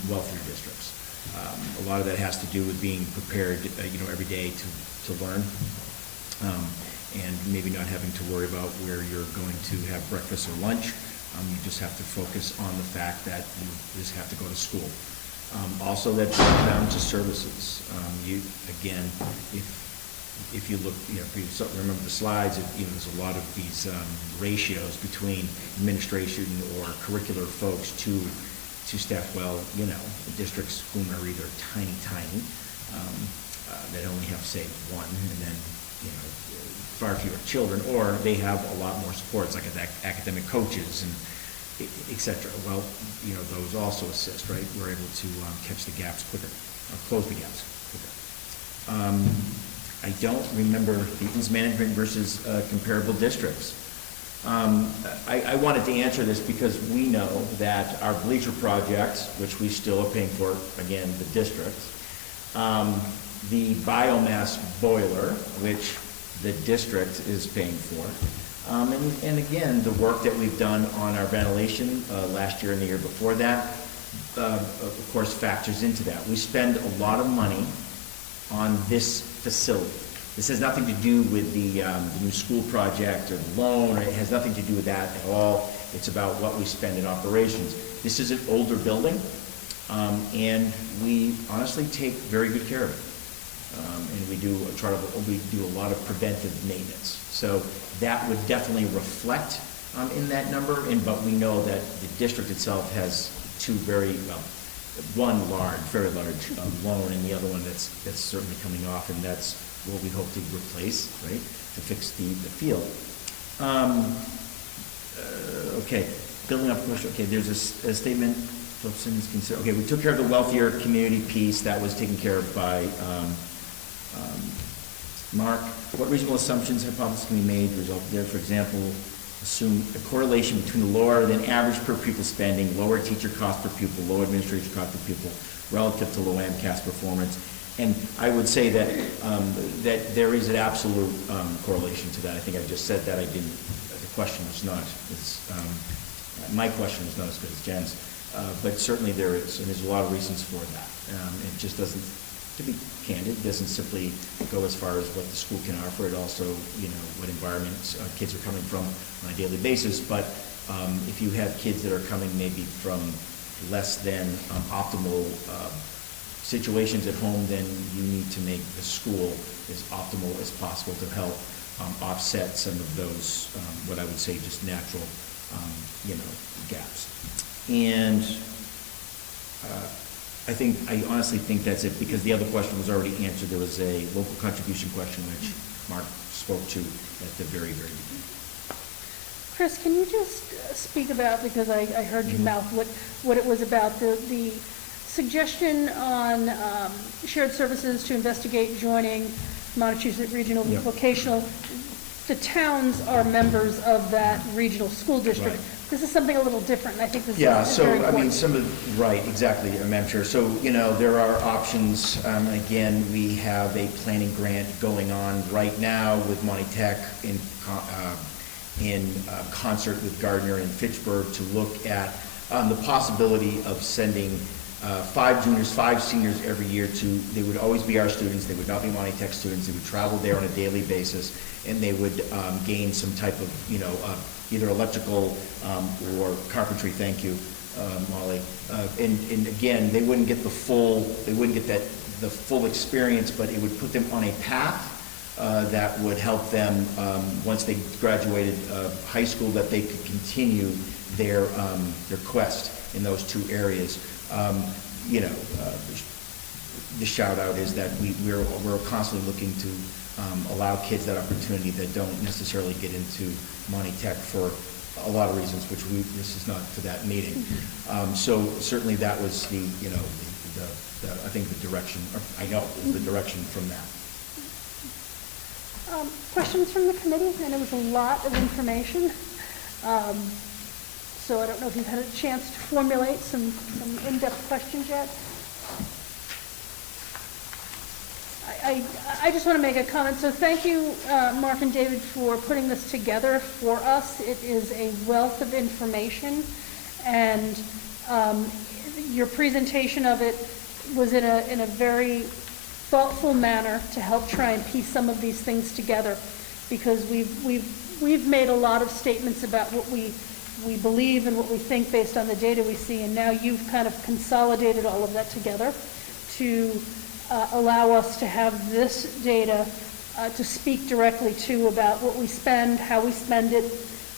wealthier districts. A lot of that has to do with being prepared every day to learn. And maybe not having to worry about where you're going to have breakfast or lunch. You just have to focus on the fact that you just have to go to school. Also, that comes down to services. Again, if you look, if you remember the slides, there's a lot of these ratios between administration or curricular folks to staff. Well, the districts whom are either tiny, that only have, say, one, and then, far fewer children, or they have a lot more supports, like academic coaches and et cetera. Well, those also assist, right? We're able to catch the gaps quicker, or close the gaps quicker. I don't remember the management versus comparable districts. I wanted to answer this because we know that our bleacher project, which we still are paying for, again, the districts, the biomass boiler, which the district is paying for. And again, the work that we've done on our ventilation last year and the year before that, of course, factors into that. We spend a lot of money on this facility. This has nothing to do with the new school project or the loan. It has nothing to do with that at all. It's about what we spend in operations. This is an older building, and we honestly take very good care of it. And we do a lot of preventive maintenance. So that would definitely reflect in that number. But we know that the district itself has two very one very large loan, and the other one that's certainly coming off, and that's what we hope to replace, right, to fix the field. Okay, building up question. Okay, there's a statement. Okay, we took care of the wealthier community piece. That was taken care of by Mark. What reasonable assumptions, hypotheses can be made to result there? For example, assume a correlation between the lower than average per pupil spending, lower teacher cost per pupil, low administration cost per pupil relative to low MCAS performance, And I would say that, that there is an absolute correlation to that. I think I just said that. The question was not, my question was not as good as Jen's. But certainly there is, and there's a lot of reasons for that. It just doesn't, to be candid, doesn't simply go as far as what the school can offer. It also, what environments kids are coming from on a daily basis. But if you have kids that are coming maybe from less than optimal situations at home, then you need to make the school as optimal as possible to help offset some of those, what I would say, just natural, gaps. And I honestly think that's it, because the other question was already answered. There was a local contribution question, which Mark spoke to at the very, very beginning. Chris, can you just speak about, because I heard you mouth what it was about, the suggestion on shared services to investigate joining Montechusett Regional Yeah. Vocational. The towns are members of that regional school district. Right. This is something a little different, and I think this Yeah, is very so, I mean, important. right, exactly, Madam Chair. So, there are options. Again, we have a planning grant going on right now with Monty Tech in concert with Gardner and Fitchburg to look at the possibility of sending 5 juniors, 5 seniors every year they would always be our students. They would not be Monty Tech students. They would travel there on a daily basis, and they would gain some type of, either electrical or carpentry. Thank you, Molly. And again, they wouldn't get the full experience, but it would put them on a path that would help them once they graduated high school, that they could continue their quest in those 2 areas. The shout out is that we're constantly looking to allow kids that opportunity that don't necessarily get into Monty Tech for a lot of reasons, which this is not for that meeting. So certainly that was the I think the direction, or I know the direction from that. Questions from the committee? I know it was a lot of information. So I don't know if you've had a chance to formulate some in-depth questions yet. I just want to make a comment. So thank you, Mark and David, for putting this together for us. It is a wealth of information, and your presentation of it was in a very thoughtful manner to help try and piece some of these things together, because we've made a lot of statements about what we believe and what we think based on the data we see, and now you've kind of consolidated all of that together to allow us to have this data to speak directly to about what we spend, how we spend it,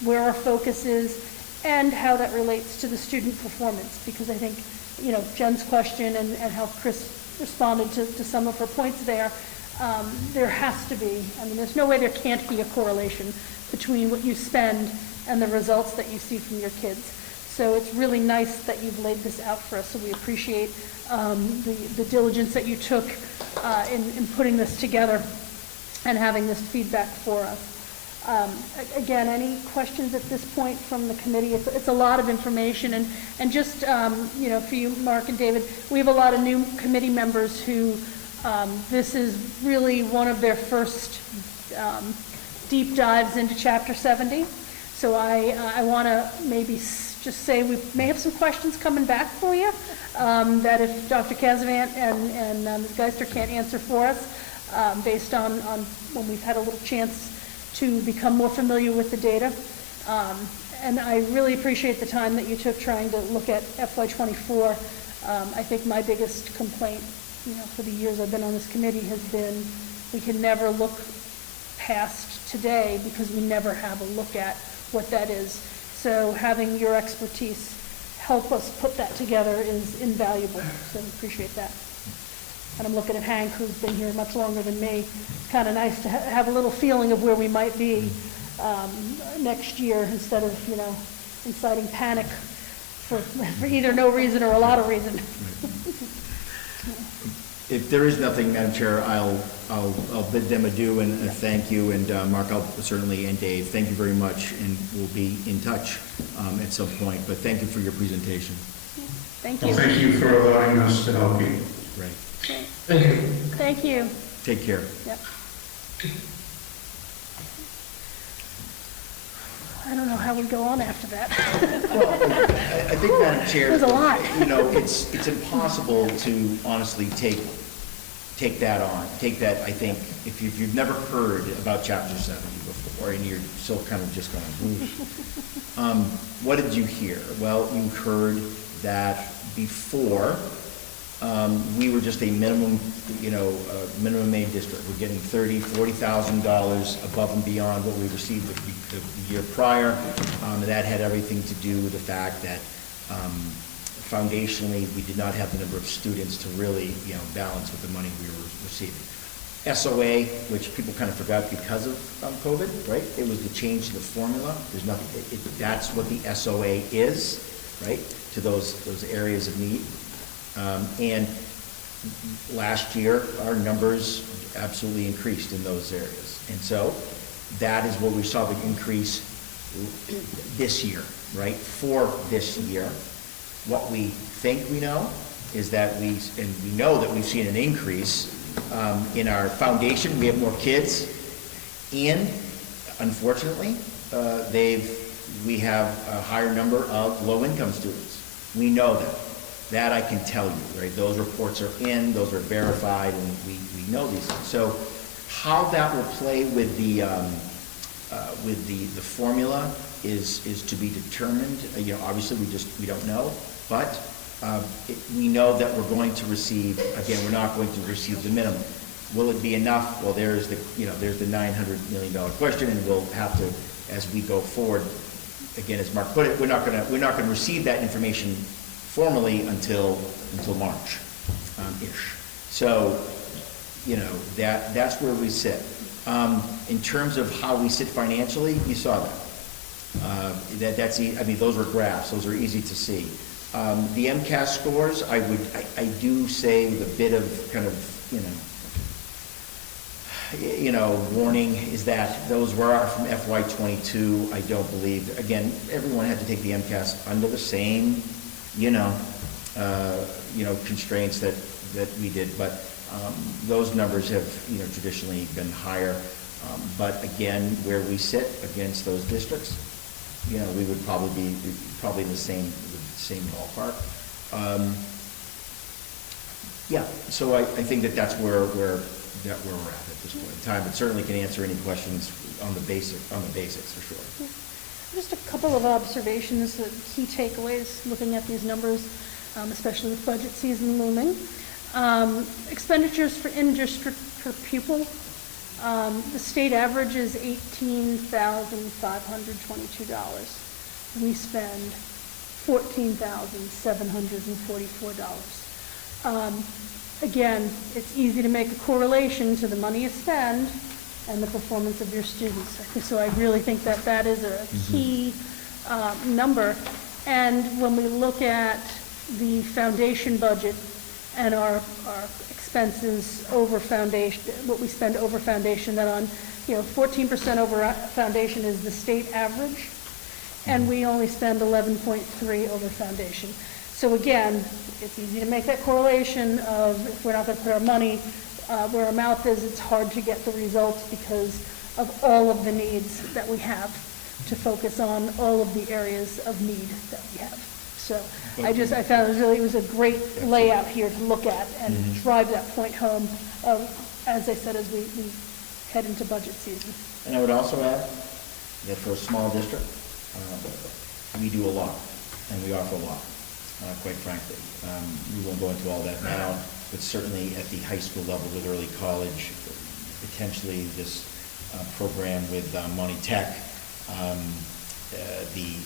where our focus is, and how that relates to the student performance. Because I think, Jen's question and how Chris responded to some of her points there has to be, there's no way there can't be a correlation between what you spend and the results that you see from your kids. So it's really nice that you've laid this out for us, so we appreciate the diligence that you took in putting this together and having this feedback for us. Again, any questions at this point from the committee? It's a lot of information, and just, for you, Mark and David, we have a lot of new committee members who this is really one of their first deep dives into Chapter 70. So I want to maybe just say we may have some questions coming back for you that if Dr. Casavant and Ms. Geister can't answer for us, based on when we've had a little chance to become more familiar with the data. And I really appreciate the time that you took trying to look at FY24. I think my biggest complaint, for the years I've been on this committee has been we can never look past today because we never have a look at what that is. So having your expertise help us put that together is invaluable, so I appreciate that. And I'm looking at Hank, who's been here much longer than me. It's kind of nice to have a little feeling of where we might be next year instead of, inciting panic for either no reason or a lot of reason. If there is nothing, Madam Chair, I'll bid them adieu and thank you, and Mark, certainly, and Dave, thank you very much, and we'll be in touch at some point, but thank you for your presentation. Thank Well, you. thank you for allowing us to help you. Right. Okay. Thank you. Thank you. Take care. Yep. I don't know how we go on after that. Well, I think, Madam Chair. There's a lot. You know, it's impossible to honestly take that on. Take that, I think, if you've never heard about Chapter 70 before, and you're still kind of just going, whoosh. What did you hear? Well, you heard that before, we were just a minimum, minimum aid district. We're getting $40,000 above and beyond what we received the year prior. And that had everything to do with the fact that foundationally, we did not have the number of students to really, balance with the money we were receiving. SOA, which people kind of forgot because of COVID, right? It was the change to the formula. There's nothing, that's what the SOA is, right? To those areas of need. And last year, our numbers absolutely increased in those areas. And so that is where we saw the increase this year, right? For this year, what we think we know is that we know that we've seen an increase in our foundation. We have more kids, and unfortunately, we have a higher number of low-income students. We know that. That I can tell you, right? Those reports are in, those are verified, and we know these things. So how that will play with the formula is to be determined. Obviously we don't know, but we know that we're going to receive, again, we're not going to receive the minimum. Will it be enough? Well, there's the $900 million question, and we'll have to, as we go forward, again, as Mark put it, we're not going to receive that information formally until March, ish. So, that's where we sit. In terms of how we sit financially, you saw that. Those are graphs. Those are easy to see. The MCAS scores, I do say with a bit of kind of, warning, is that those were from FY22. I don't believe, again, everyone had to take the MCAS under the same constraints that we did, but those numbers have, traditionally been higher. But again, where we sit against those districts, we would probably be in the same ballpark. So I think that's where we're at this point in time, but certainly can answer any questions on the basics for sure. Just a couple of observations, key takeaways, looking at these numbers, especially with budget season looming. Expenditures for in-district per pupil. The state average is $18,522. We spend $14,744. Again, it's easy to make a correlation to the money you spend and the performance of your students. So I really think that is a key number. And when we look at the foundation budget and our expenses over foundation, what we spend over foundation, that on 14% over foundation is the state average, and we only spend 11.3 over foundation. So again, it's easy to make that correlation of if we're not going to put our money where our mouth is, it's hard to get the results because of all of the needs that we have to focus on all of the areas of need that we have. So I found it was a great layout here to look at and drive that point home, as I said, as we head into budget season. And I would also add that for a small district, we do a lot, and we offer a lot, quite frankly. We won't go into all that now, but certainly at the high school level with early college, potentially this program with Monty Tech, the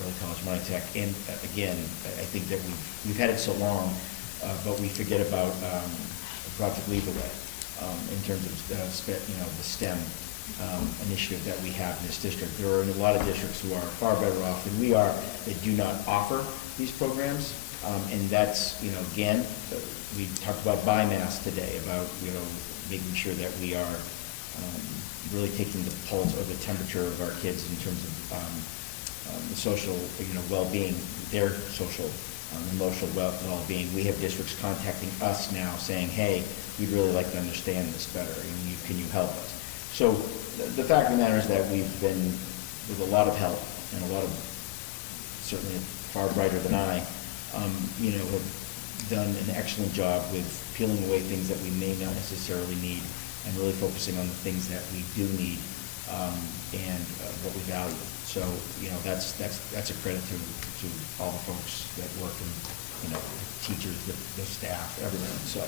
early college Monty Tech, and again, I think that we've had it so long, but we forget about Project Lead the Way in terms of the STEM initiative that we have in this district. There are a lot of districts who are far better off than we are that do not offer these programs, and that's, again, we talked about BIMAS today, about, making sure that we are really taking the pulse or the temperature of our kids in terms of the social, well-being, their social emotional well-being. We have districts contacting us now saying, hey, we'd really like to understand this better, and can you help us? So the fact of the matter is that we've been, with a lot of help, and a lot of, certainly far brighter than I, have done an excellent job with peeling away things that we may not necessarily need, and really focusing on the things that we do need, and what we value. So, that's a credit to all the folks that work, and, teachers, the staff, everyone. So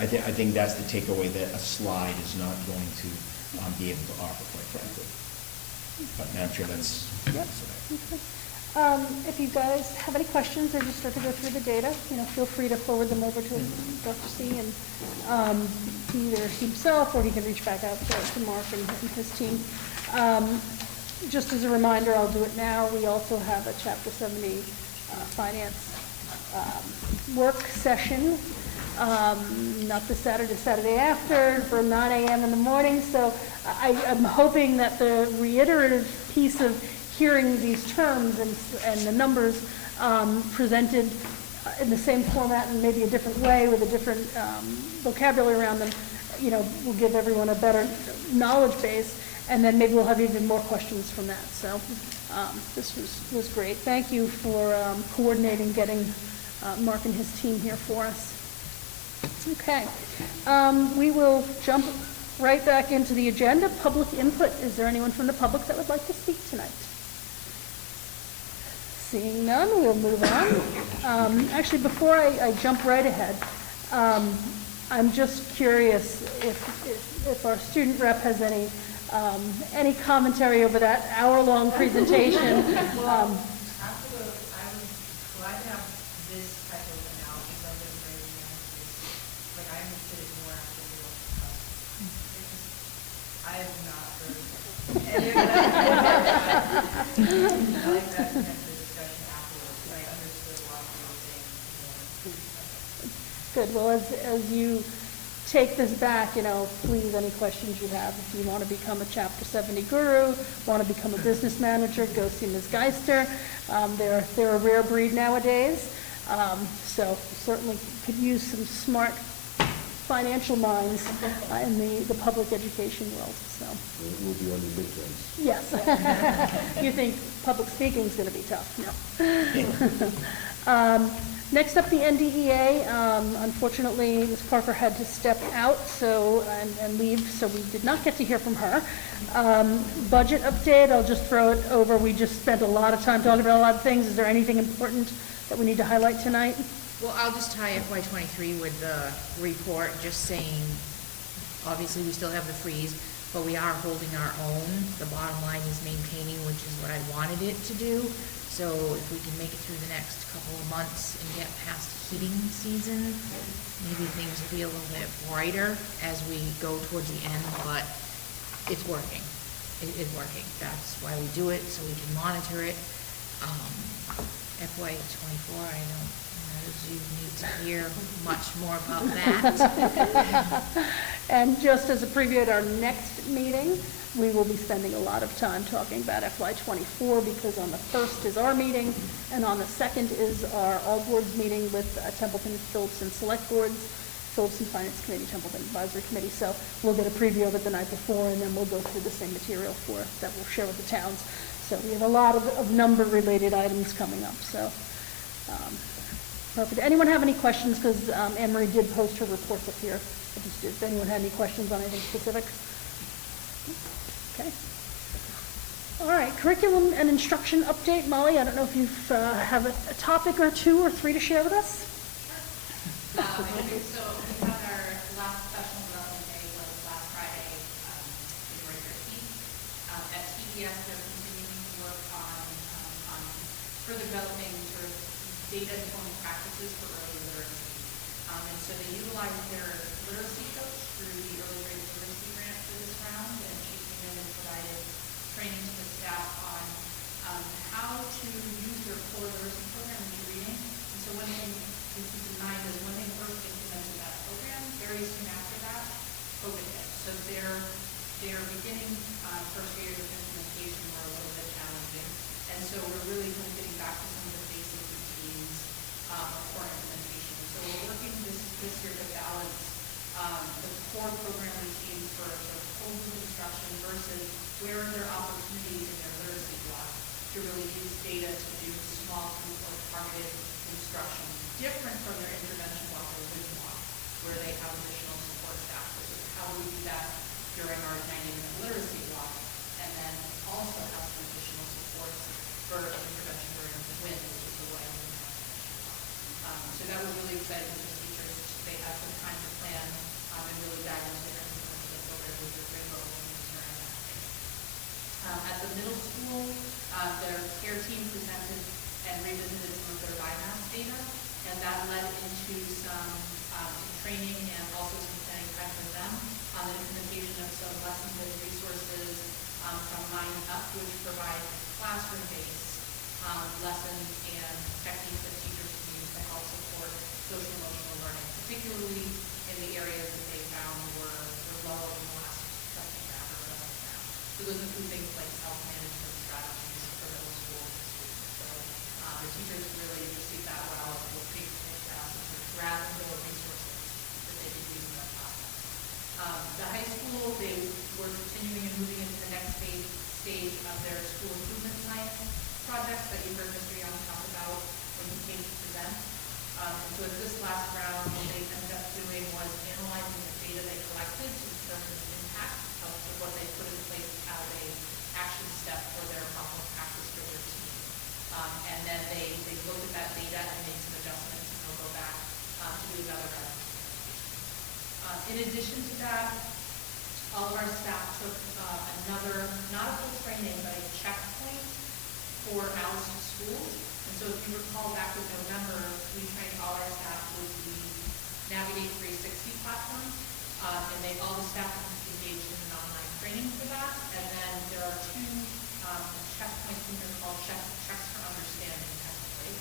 I think that's the takeaway, that a slide is not going to be able to offer, quite frankly. But Madam Chair, that's. Yep. Okay. If you guys have any questions or just start to go through the data, feel free to forward them over to Dr. C, and either himself or he can reach back out to Mark and his team. Just as a reminder, I'll do it now, we also have a Chapter 70 finance work session, not this Saturday, Saturday after, for 9 a.m. in the morning. So I'm hoping that the reiterative piece of hearing these terms and the numbers presented in the same format and maybe a different way with a different vocabulary around them, will give everyone a better knowledge base, and then maybe we'll have even more questions from that. So this was great. Thank you for coordinating getting Mark and his team here for us. Okay, we will jump right back into the agenda. Public input. Is there anyone from the public that would like to speak tonight? Seeing none, we'll move on. Actually, before I jump right ahead, I'm just curious if our student rep has any commentary over that hour-long presentation. Well, after I was glad to have this type of analysis of the grading analysis. Like, I understood it more after we looked at it. I am not very I like that kind of discussion afterwards. I understood a lot of what you were saying. Good. Well, as you take this back, please, any questions you have. If you want to become a Chapter 70 guru, want to become a business manager, go see Ms. Geister. They're a rare breed nowadays. So certainly could use some smart financial minds in the public education world. So We'll be on the midterms. yes. You think public speaking is going to be tough? No. Next up, the NDEA. Unfortunately, Ms. Parker had to step out and leave, so we did not get to hear from her. Budget update, I'll just throw it over. We just spent a lot of time talking about a lot of things. Is there anything important that we need to highlight tonight? Well, I'll just tie FY23 with the report, just saying, obviously, we still have the freeze, but we are holding our own. The bottom line is maintaining, which is what I wanted it to do. So if we can make it through the next couple of months and get past heating season, maybe things will be a little bit brighter as we go towards the end, but it's working. It is working. That's why we do it, so we can monitor it. FY24, I don't know if you need to hear much more about that. And just as a preview, at our next meeting, we will be spending a lot of time talking about FY24, because on the 1st is our meeting, and on the 2nd is our all boards meeting with Templeton, Phillipson Select Boards, Phillipson Finance Committee, Templeton Advisory Committee. So we'll get a preview of it the night before, and then we'll go through the same material that we'll share with the towns. So we have a lot of number-related items coming up. So perfect. Anyone have any questions? Because Anne Marie did post her reports up here. If anyone had any questions on anything specific? Okay. All right, curriculum and instruction update. Molly, I don't know if you have a topic or two or three to share with us? So we had our last professional development day was last Friday, February 13th. At TPS, they're continuing to work on further developing sort of data-informed practices for early literacy. And so they utilize their literacy coach through the early grade literacy grant for this round, and she came in and provided training to the staff on how to use their core literacy program in reading. And so one thing to keep in mind is when they first implemented that program, very soon after that, COVID hit. So their beginning first years of implementation were a little bit challenging. And so we're really kind of getting back to some of the basic routines where are there opportunities in their literacy block to really use data to do small group or targeted instruction, different from their intervention block or WIN block, where they have additional support staff. So how do we do that during our 90-minute literacy block, and then also have some additional supports for intervention during WIN, which is the way so that was really exciting for the teachers. They had some time to plan and really dive into their implementation program with their grade level during that phase. At the middle school, their care team presented and revisited some of their BIMAS data, and that led into some training and also some planning time for them on the implementation of some lessons and resources from Mind Up, which provide classroom-based lessons and techniques that teachers can use to help support social emotional learning, particularly in the areas that they found were low in the last testing round or assessment round. So those include things like self-management strategies for middle school students. So the teachers really received that well with big and grab more resources that they could use in their process. The high school, they were continuing and moving into the next stage of their school improvement science projects that you heard Mr. Young talk about when he came to present. And so at this last round, what they ended up doing was analyzing the data they collected to determine the impact of what they put in place as a action step for their problem practice for their team. And then they looked at that data and made some adjustments, and they'll go back to do another round. In addition to that, all of our staff took another, not a full training, but a checkpoint for Alice to Schools. And so if you recall back in November, we trained all our staff with the Navigate 360 platform. And all the staff engaged in an online training for that. And then there are two checkpoints in here called checks for understanding, technically,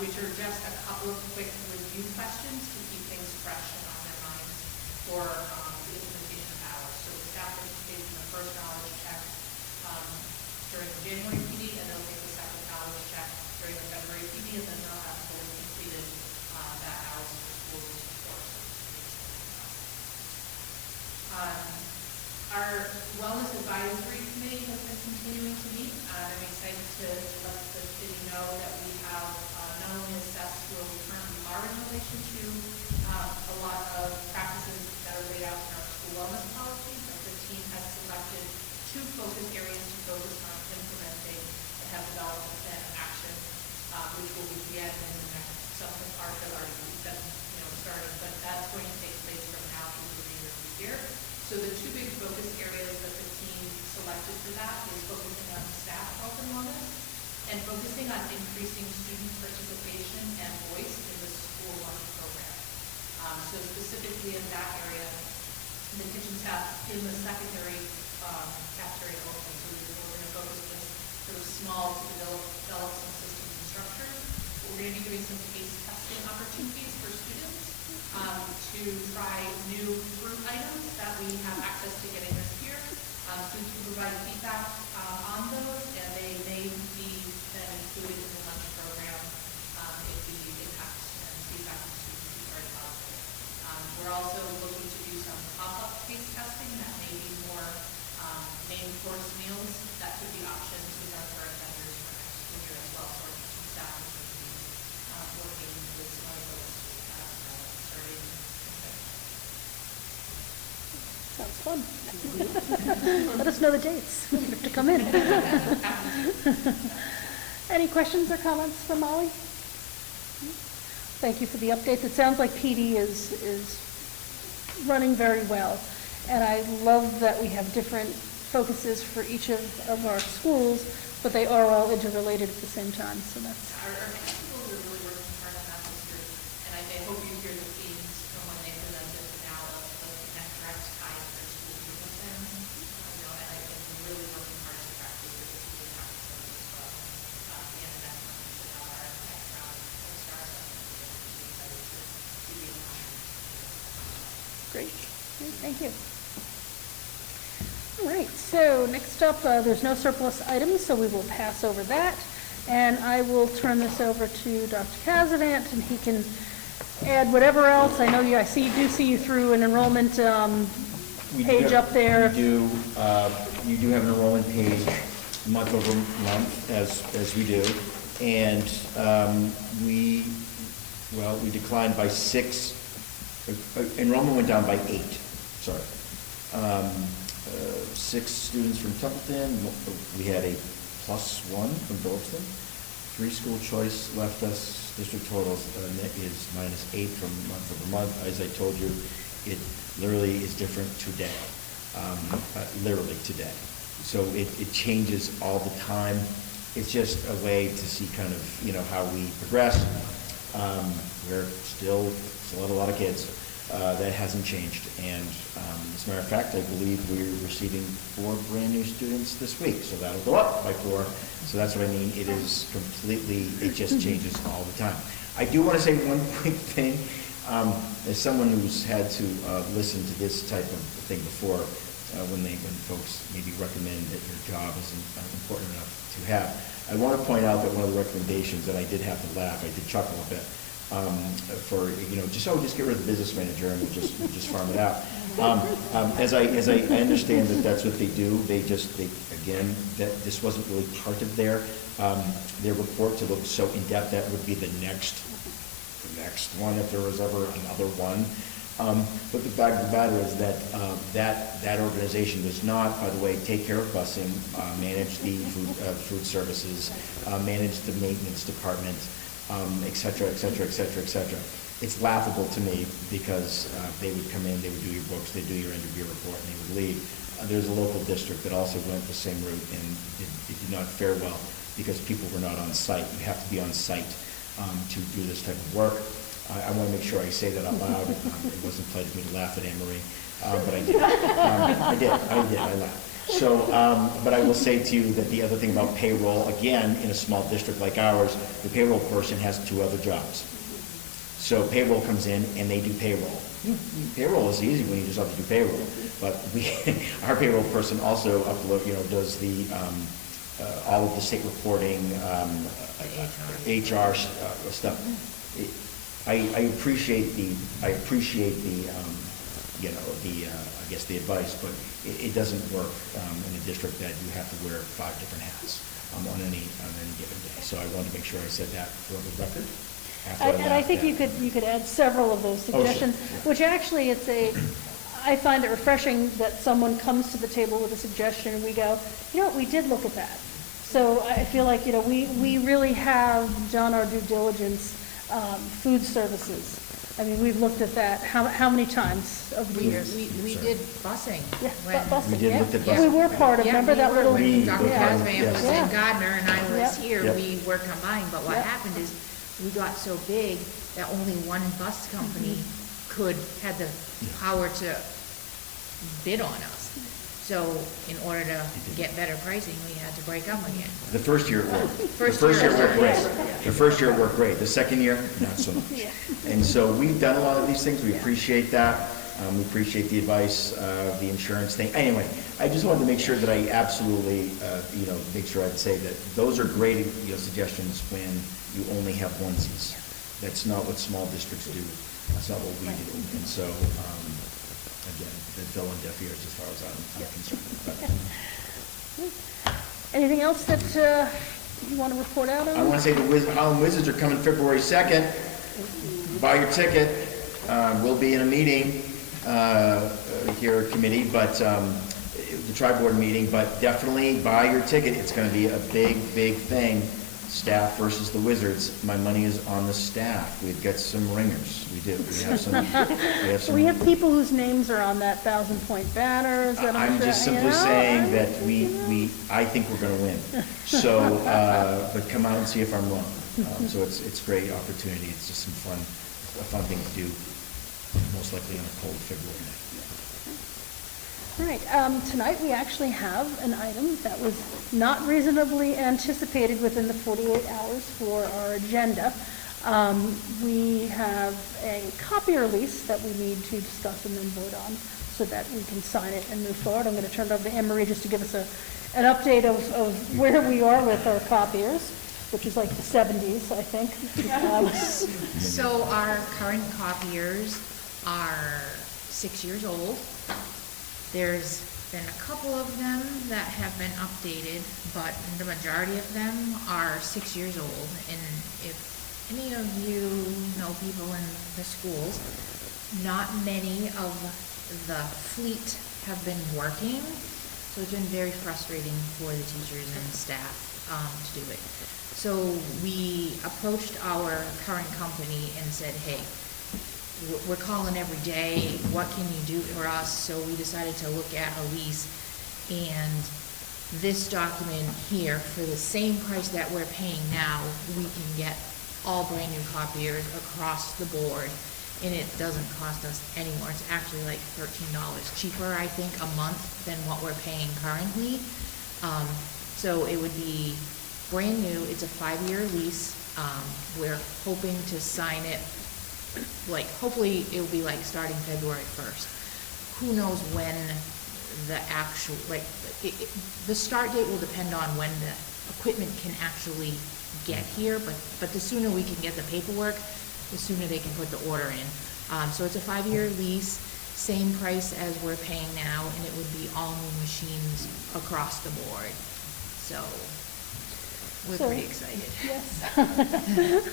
which are just a couple of quick review questions to keep things fresh and on their minds for the implementation of hours. So the staff participates in the first knowledge check during the January PD, and they'll take the second knowledge check during the February PD, and then they'll have fully completed that hours for school course. Our Wellness Advisory Committee has been continuing to meet. I'm excited to let the city know that we have not only assessed where we currently are in relation to a lot of practices that are laid out in our school wellness policy, but the team has selected two focus areas to focus on implementing and have developed a plan of action, which will begin in the next subsequent part has already been started, but that's going to take place from now through the remainder of the year. So the two big focus areas that the team selected for that is focusing on staff health and wellness and focusing on increasing student participation and voice in the school lunch program. So specifically in that area, the kitchen staff in the secondary cafeteria only. So we're going to focus this sort of small to develop some systems and structures. We're going to be doing some case testing opportunities for students to try new fruit items that we have access to getting this year. Students can provide feedback on those, and they may be then included in the lunch program if the impact and feedback from students is very positive. We're also looking to do some pop-up taste testing that may be more main course meals that could be options with our current vendors for next school year as well. So our teaching staff is going to be working with some of those starting in Sounds fun. Let us know the dates to come in. Any questions or comments for Molly? Thank you for the updates. It sounds like PD is running very well. And I love that we have different focuses for each of our schools, but they are all interrelated at the same time. So that's our next schools are really working hard on that this year, and I hope you hear the themes from when they presented now of the connect direct ties to their school improvement plans. And we're really working hard to track these with the teacher practices as well. And the next month we should have our next round of star assessment. We're excited to be able to. great. Thank you. All right, so next up, there's no surplus items, so we will pass over that. And I will turn this over to Dr. Casavant, and he can add whatever else. I know I do see you through an enrollment We do page have- up there. You do have an enrollment page month over month, as we do. And we declined by 6, enrollment went down by 8, sorry. 6 students from Templeton, we had a +1 from Phillipston. 3 school choice left us, district totals net is -8 from month over month. As I told you, it literally is different today, literally today. So it changes all the time. It's just a way to see kind of, how we progress. We're still have a lot of kids. That hasn't changed. And as a matter of fact, I believe we're receiving 4 brand-new students this week, so that'll go up by 4. So that's what I mean. It is completely, it just changes all the time. I do want to say one quick thing. As someone who's had to listen to this type of thing before, when folks maybe recommend that your job isn't important enough to have, I want to point out that one of the recommendations, that I did have to laugh, I did chuckle a bit, for, just get rid of the business manager and we'll just farm it out. As I understand that that's what they do, again, that this wasn't really part of their report to look so in-depth. That would be the next one if there was ever another one. But the fact of the matter is that that organization does not, by the way, take care of busing, manage the food services, manage the maintenance department, et cetera, et cetera, et cetera, et cetera. It's laughable to me because they would come in, they would do your books, they'd do your end of year report, and they would leave. There's a local district that also went the same route, and it did not fare well because people were not on site. You have to be on site to do this type of work. I want to make sure I say that out loud. It wasn't polite of me to laugh at Anne Marie, but I did. I laughed. So, but I will say to you that the other thing about payroll, again, in a small district like ours, the payroll person has 2 other jobs. So payroll comes in and they do payroll. Payroll is easy when you just have to do payroll, but our payroll person also does the all of the state reporting, HR stuff. I appreciate the I guess the advice, but it doesn't work in a district that you have to wear 5 different hats on any given day. So I wanted to make sure I said that for the record. And I think you could add several of those suggestions, which actually I find it refreshing that someone comes to the table with a suggestion and we go, we did look at that. So I feel like, we really have done our due diligence. Food services. I mean, we've looked at that how many times over the years? We did busing. Yeah, when- busing, We did yeah. look at We busing. were part of, Yeah, remember we that were little? when Dr. Yeah. Casvan was Yeah. in Gardner and I was Yep. here, Yep. we were combined, but what Yep. happened is we got so big that only one bus company had the power to bid on us. So in order to get better pricing, we had to break up again. The first year it worked. The First first year year it worked great. worked. The first year it worked great. The second year, not so much. And so we've done a lot of these things. We appreciate that. We appreciate the advice, the insurance thing. Anyway, I just wanted to make sure that I absolutely, make sure I'd say that those are great, suggestions when you only have onesies. That's not what small districts do. That's not what we do. And so, again, that fell on deaf ears as far as I'm concerned. But, Anything else that you want to report out on? I want to say the Harlem Wizards are coming February 2nd. Buy your ticket. We'll be in a meeting here at committee, but the tri-board meeting, but definitely buy your ticket. It's going to be a big, big thing. Staff versus the Wizards. My money is on the staff. We've got some ringers. We do. We have some. We have people whose names are on that 1,000-point banners. And I'm just simply saying that I think we're going to win. So, but come out and see if I'm wrong. So it's a great opportunity. It's just a fun thing to do, most likely on a cold February night. All right, tonight we actually have an item that was not reasonably anticipated within the 48 hours for our agenda. We have a copier lease that we need to discuss and then vote on so that we can sign it and move forward. I'm going to turn it over to Anne Marie just to give us an update of where we are with our copiers, which is like the 70s, I think. So our current copiers are 6 years old. There's been a couple of them that have been updated, but the majority of them are 6 years old. And if any of you know people in the schools, not many of the fleet have been working, so it's been very frustrating for the teachers and staff to do it. So we approached our current company and said, hey, we're calling every day, what can you do for us? So we decided to look at a lease, and this document here, for the same price that we're paying now, we can get all brand new copiers across the board, and it doesn't cost us any more. It's actually like $13 cheaper, I think, a month than what we're paying currently. So it would be brand new. It's a 5-year lease. We're hoping to sign it, like, hopefully it'll be like starting February 1st. Who knows when the actual, like, the start date will depend on when the equipment can actually get here, but the sooner we can get the paperwork, the sooner they can put the order in. So it's a 5-year lease, same price as we're paying now, and it would be all new machines across the board. So we're So- pretty excited. Yes.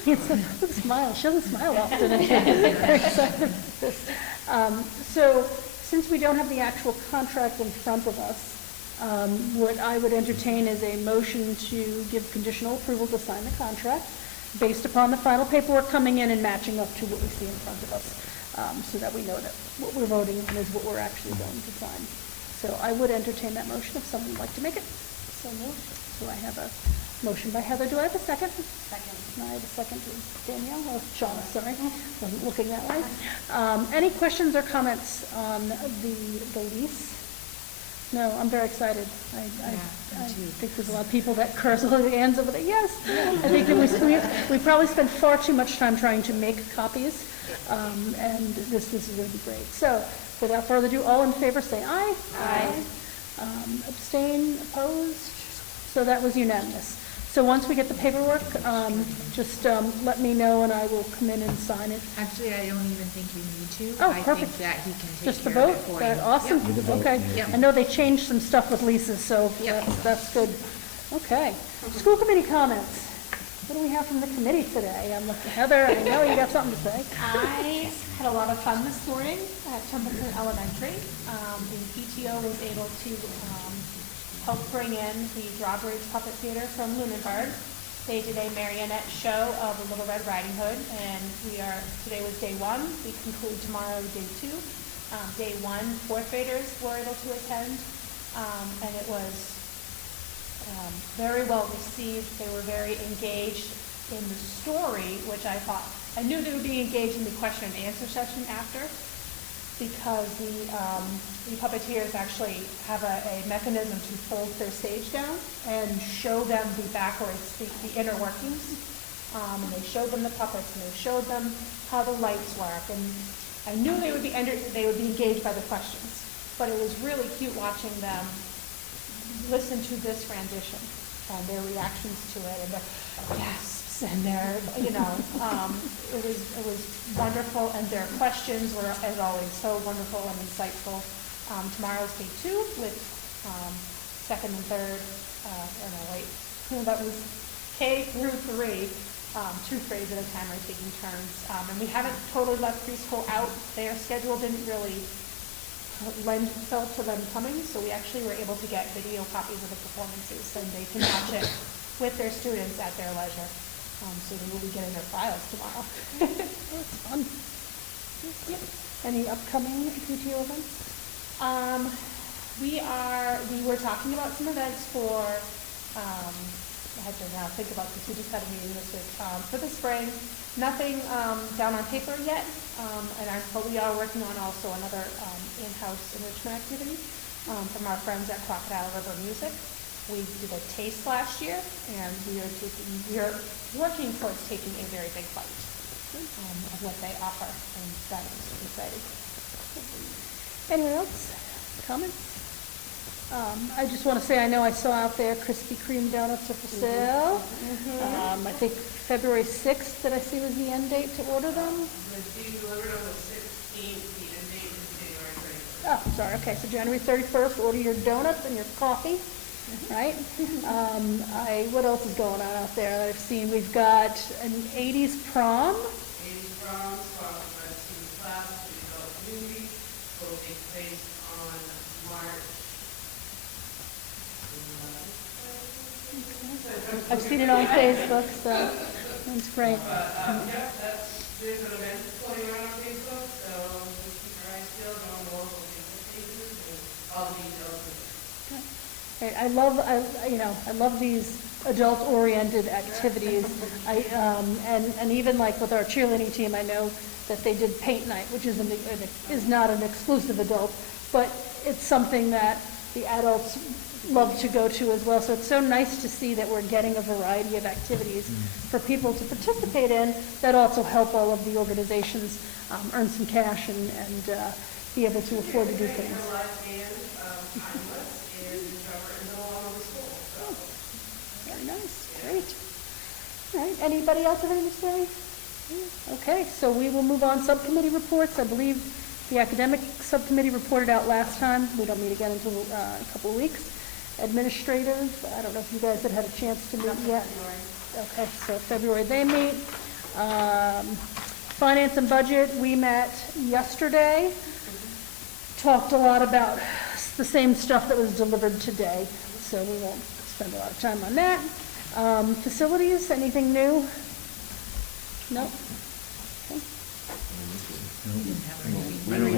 It's a smile. She doesn't smile often. Very excited for this. So since we don't have the actual contract in front of us, what I would entertain is a motion to give conditional approval to sign the contract based upon the final paperwork coming in and matching up to what we see in front of us, so that we know that what we're voting on is what we're actually going to sign. So I would entertain that motion if someone would like to make it. So moved. So I have a motion by Heather. Do I have a second? Second. And I have a second from Danielle, or Shauna, sorry. Wasn't looking that way. Any questions or comments on the lease? No, I'm very excited. I think there's a lot of people that curse all the hands over there. Yes. I think that we probably spent far too much time trying to make copies, and this is going to be great. So without further ado, all in favor say aye. Aye. Abstain, opposed? So that was unanimous. So once we get the paperwork, just let me know and I will come in and sign it. Actually, I don't even think you need to. Oh, I perfect. think that he can Just the take care of vote? it for That you. awesome? Yep. With the vote, Okay. yeah. I know they changed some stuff with leases, so Yep. that's good. Okay. School committee comments. What do we have from the committee today? I'm looking, Heather, I know you got something to say. I had a lot of fun this morning at Templeton Elementary. The PTO was able to help bring in the Drawbridge Puppet Theater from Lunenburg. They did a marionette show of the Little Red Riding Hood, and today was day 1. We conclude tomorrow, day 2. Day 1, 4th graders were able to attend, and it was very well received. They were very engaged in the story, which I knew they would be engaged in the question and answer session after, because the puppeteers actually have a mechanism to fold their stage down and show them the inner workings. And they showed them the puppets, and they showed them how the lights work. And I knew they would be engaged by the questions, but it was really cute watching them listen to this rendition and their reactions to it, and their gasps and their, it was wonderful, and their questions were, as always, so wonderful and insightful. Tomorrow's day 2 with second and third, that was K through 3, 2 grades at a time are taking turns. And we haven't totally let preschool out. Their schedule didn't really lend itself to them coming, so we actually were able to get video copies of the performances, and they can watch it with their students at their leisure. So they will be getting their files tomorrow. That's fun. Yep. Any upcoming PTO events? We were talking about some events for, I have to now think about this, we just had a meeting this week, for the spring. Nothing down on paper yet, but we are working on also another in-house enrichment activity from our friends at Crocodile River Music. We did a taste last year, and we are working towards taking a very big bite of what they offer, and that is exciting. Anyone else? Comments? I just want to say, I know I saw out there Krispy Kreme donuts are for sale. I think February 6th, did I see was the end date to order them? It's being delivered on the 16th, the end date is January 31st. Oh, sorry, okay, so January 31st, order your donuts and your coffee, right? What else is going on out there that I've seen? We've got an 80s prom. 80s prom, sponsored by the student class, to develop community, will take place on March. I've seen it on Facebook, so that's great. Yeah, there's an event floating around on Facebook, so just keep your eyes peeled on the local Facebook pages and all the details. Right, I love these adult-oriented activities. And even like with our cheerleading team, I know that they did paint night, which is not an exclusive adult, but it's something that the adults love to go to as well. So it's so nice to see that we're getting a variety of activities for people to participate in that also help all of the organizations earn some cash and be able to afford to do things. Very nice, great. All right, anybody else have anything to say? Okay, so we will move on, subcommittee reports. I believe the academic subcommittee reported out last time. We don't meet again until a couple of weeks. Administrative, I don't know if you guys had a chance to meet yet. Okay, so February they meet. Finance and budget, we met yesterday. Talked a lot about the same stuff that was delivered today, so we won't spend a lot of time on that. Facilities, anything new? No?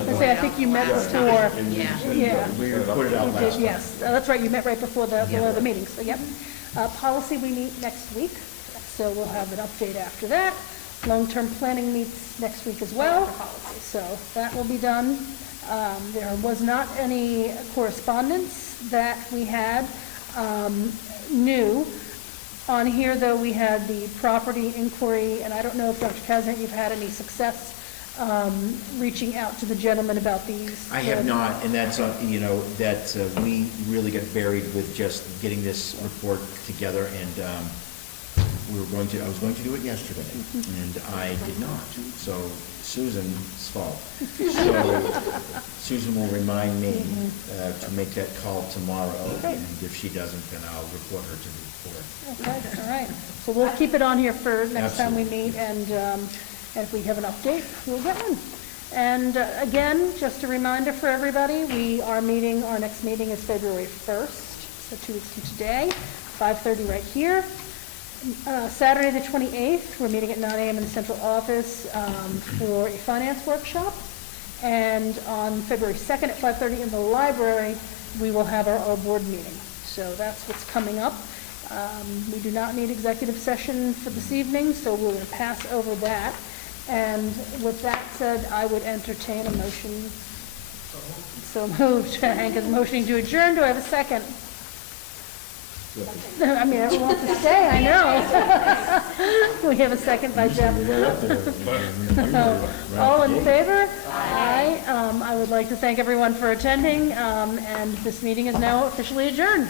Okay. I think you met before. Yeah. We put it out You last did, time. yes. That's right, you met right before the meeting, so yep. Policy, we meet next week, so we'll have an update after that. Long-term planning meets next week as well, so that will be done. There was not any correspondence that we had new. On here, though, we had the property inquiry, and I don't know if, Dr. Kazan, you've had any success reaching out to the gentleman about these. I have not, and that's, we really got buried with just getting this report together, and I was going to do it yesterday, and I did not, so Susan's fault. So Susan will remind me to make that call tomorrow, and if she doesn't, then I'll report her to the report. Okay, all right. So we'll keep it on here for next time we meet, and if we have an update, we'll get one. And again, just a reminder for everybody, our next meeting is February 1st, so 2 weeks from today, 5:30 right here. Saturday the 28th, we're meeting at 9 a.m. in the central office for a finance workshop. And on February 2nd at 5:30 in the library, we will have our all-board meeting. So that's what's coming up. We do not need executive session for this evening, so we're going to pass over that. And with that said, I would entertain a motion. So moved. Hank is motioning to adjourn. Do I have a second? I mean, everyone wants to stay, I know. We have a second by Jeff. All in favor? Aye. I would like to thank everyone for attending, and this meeting is now officially adjourned.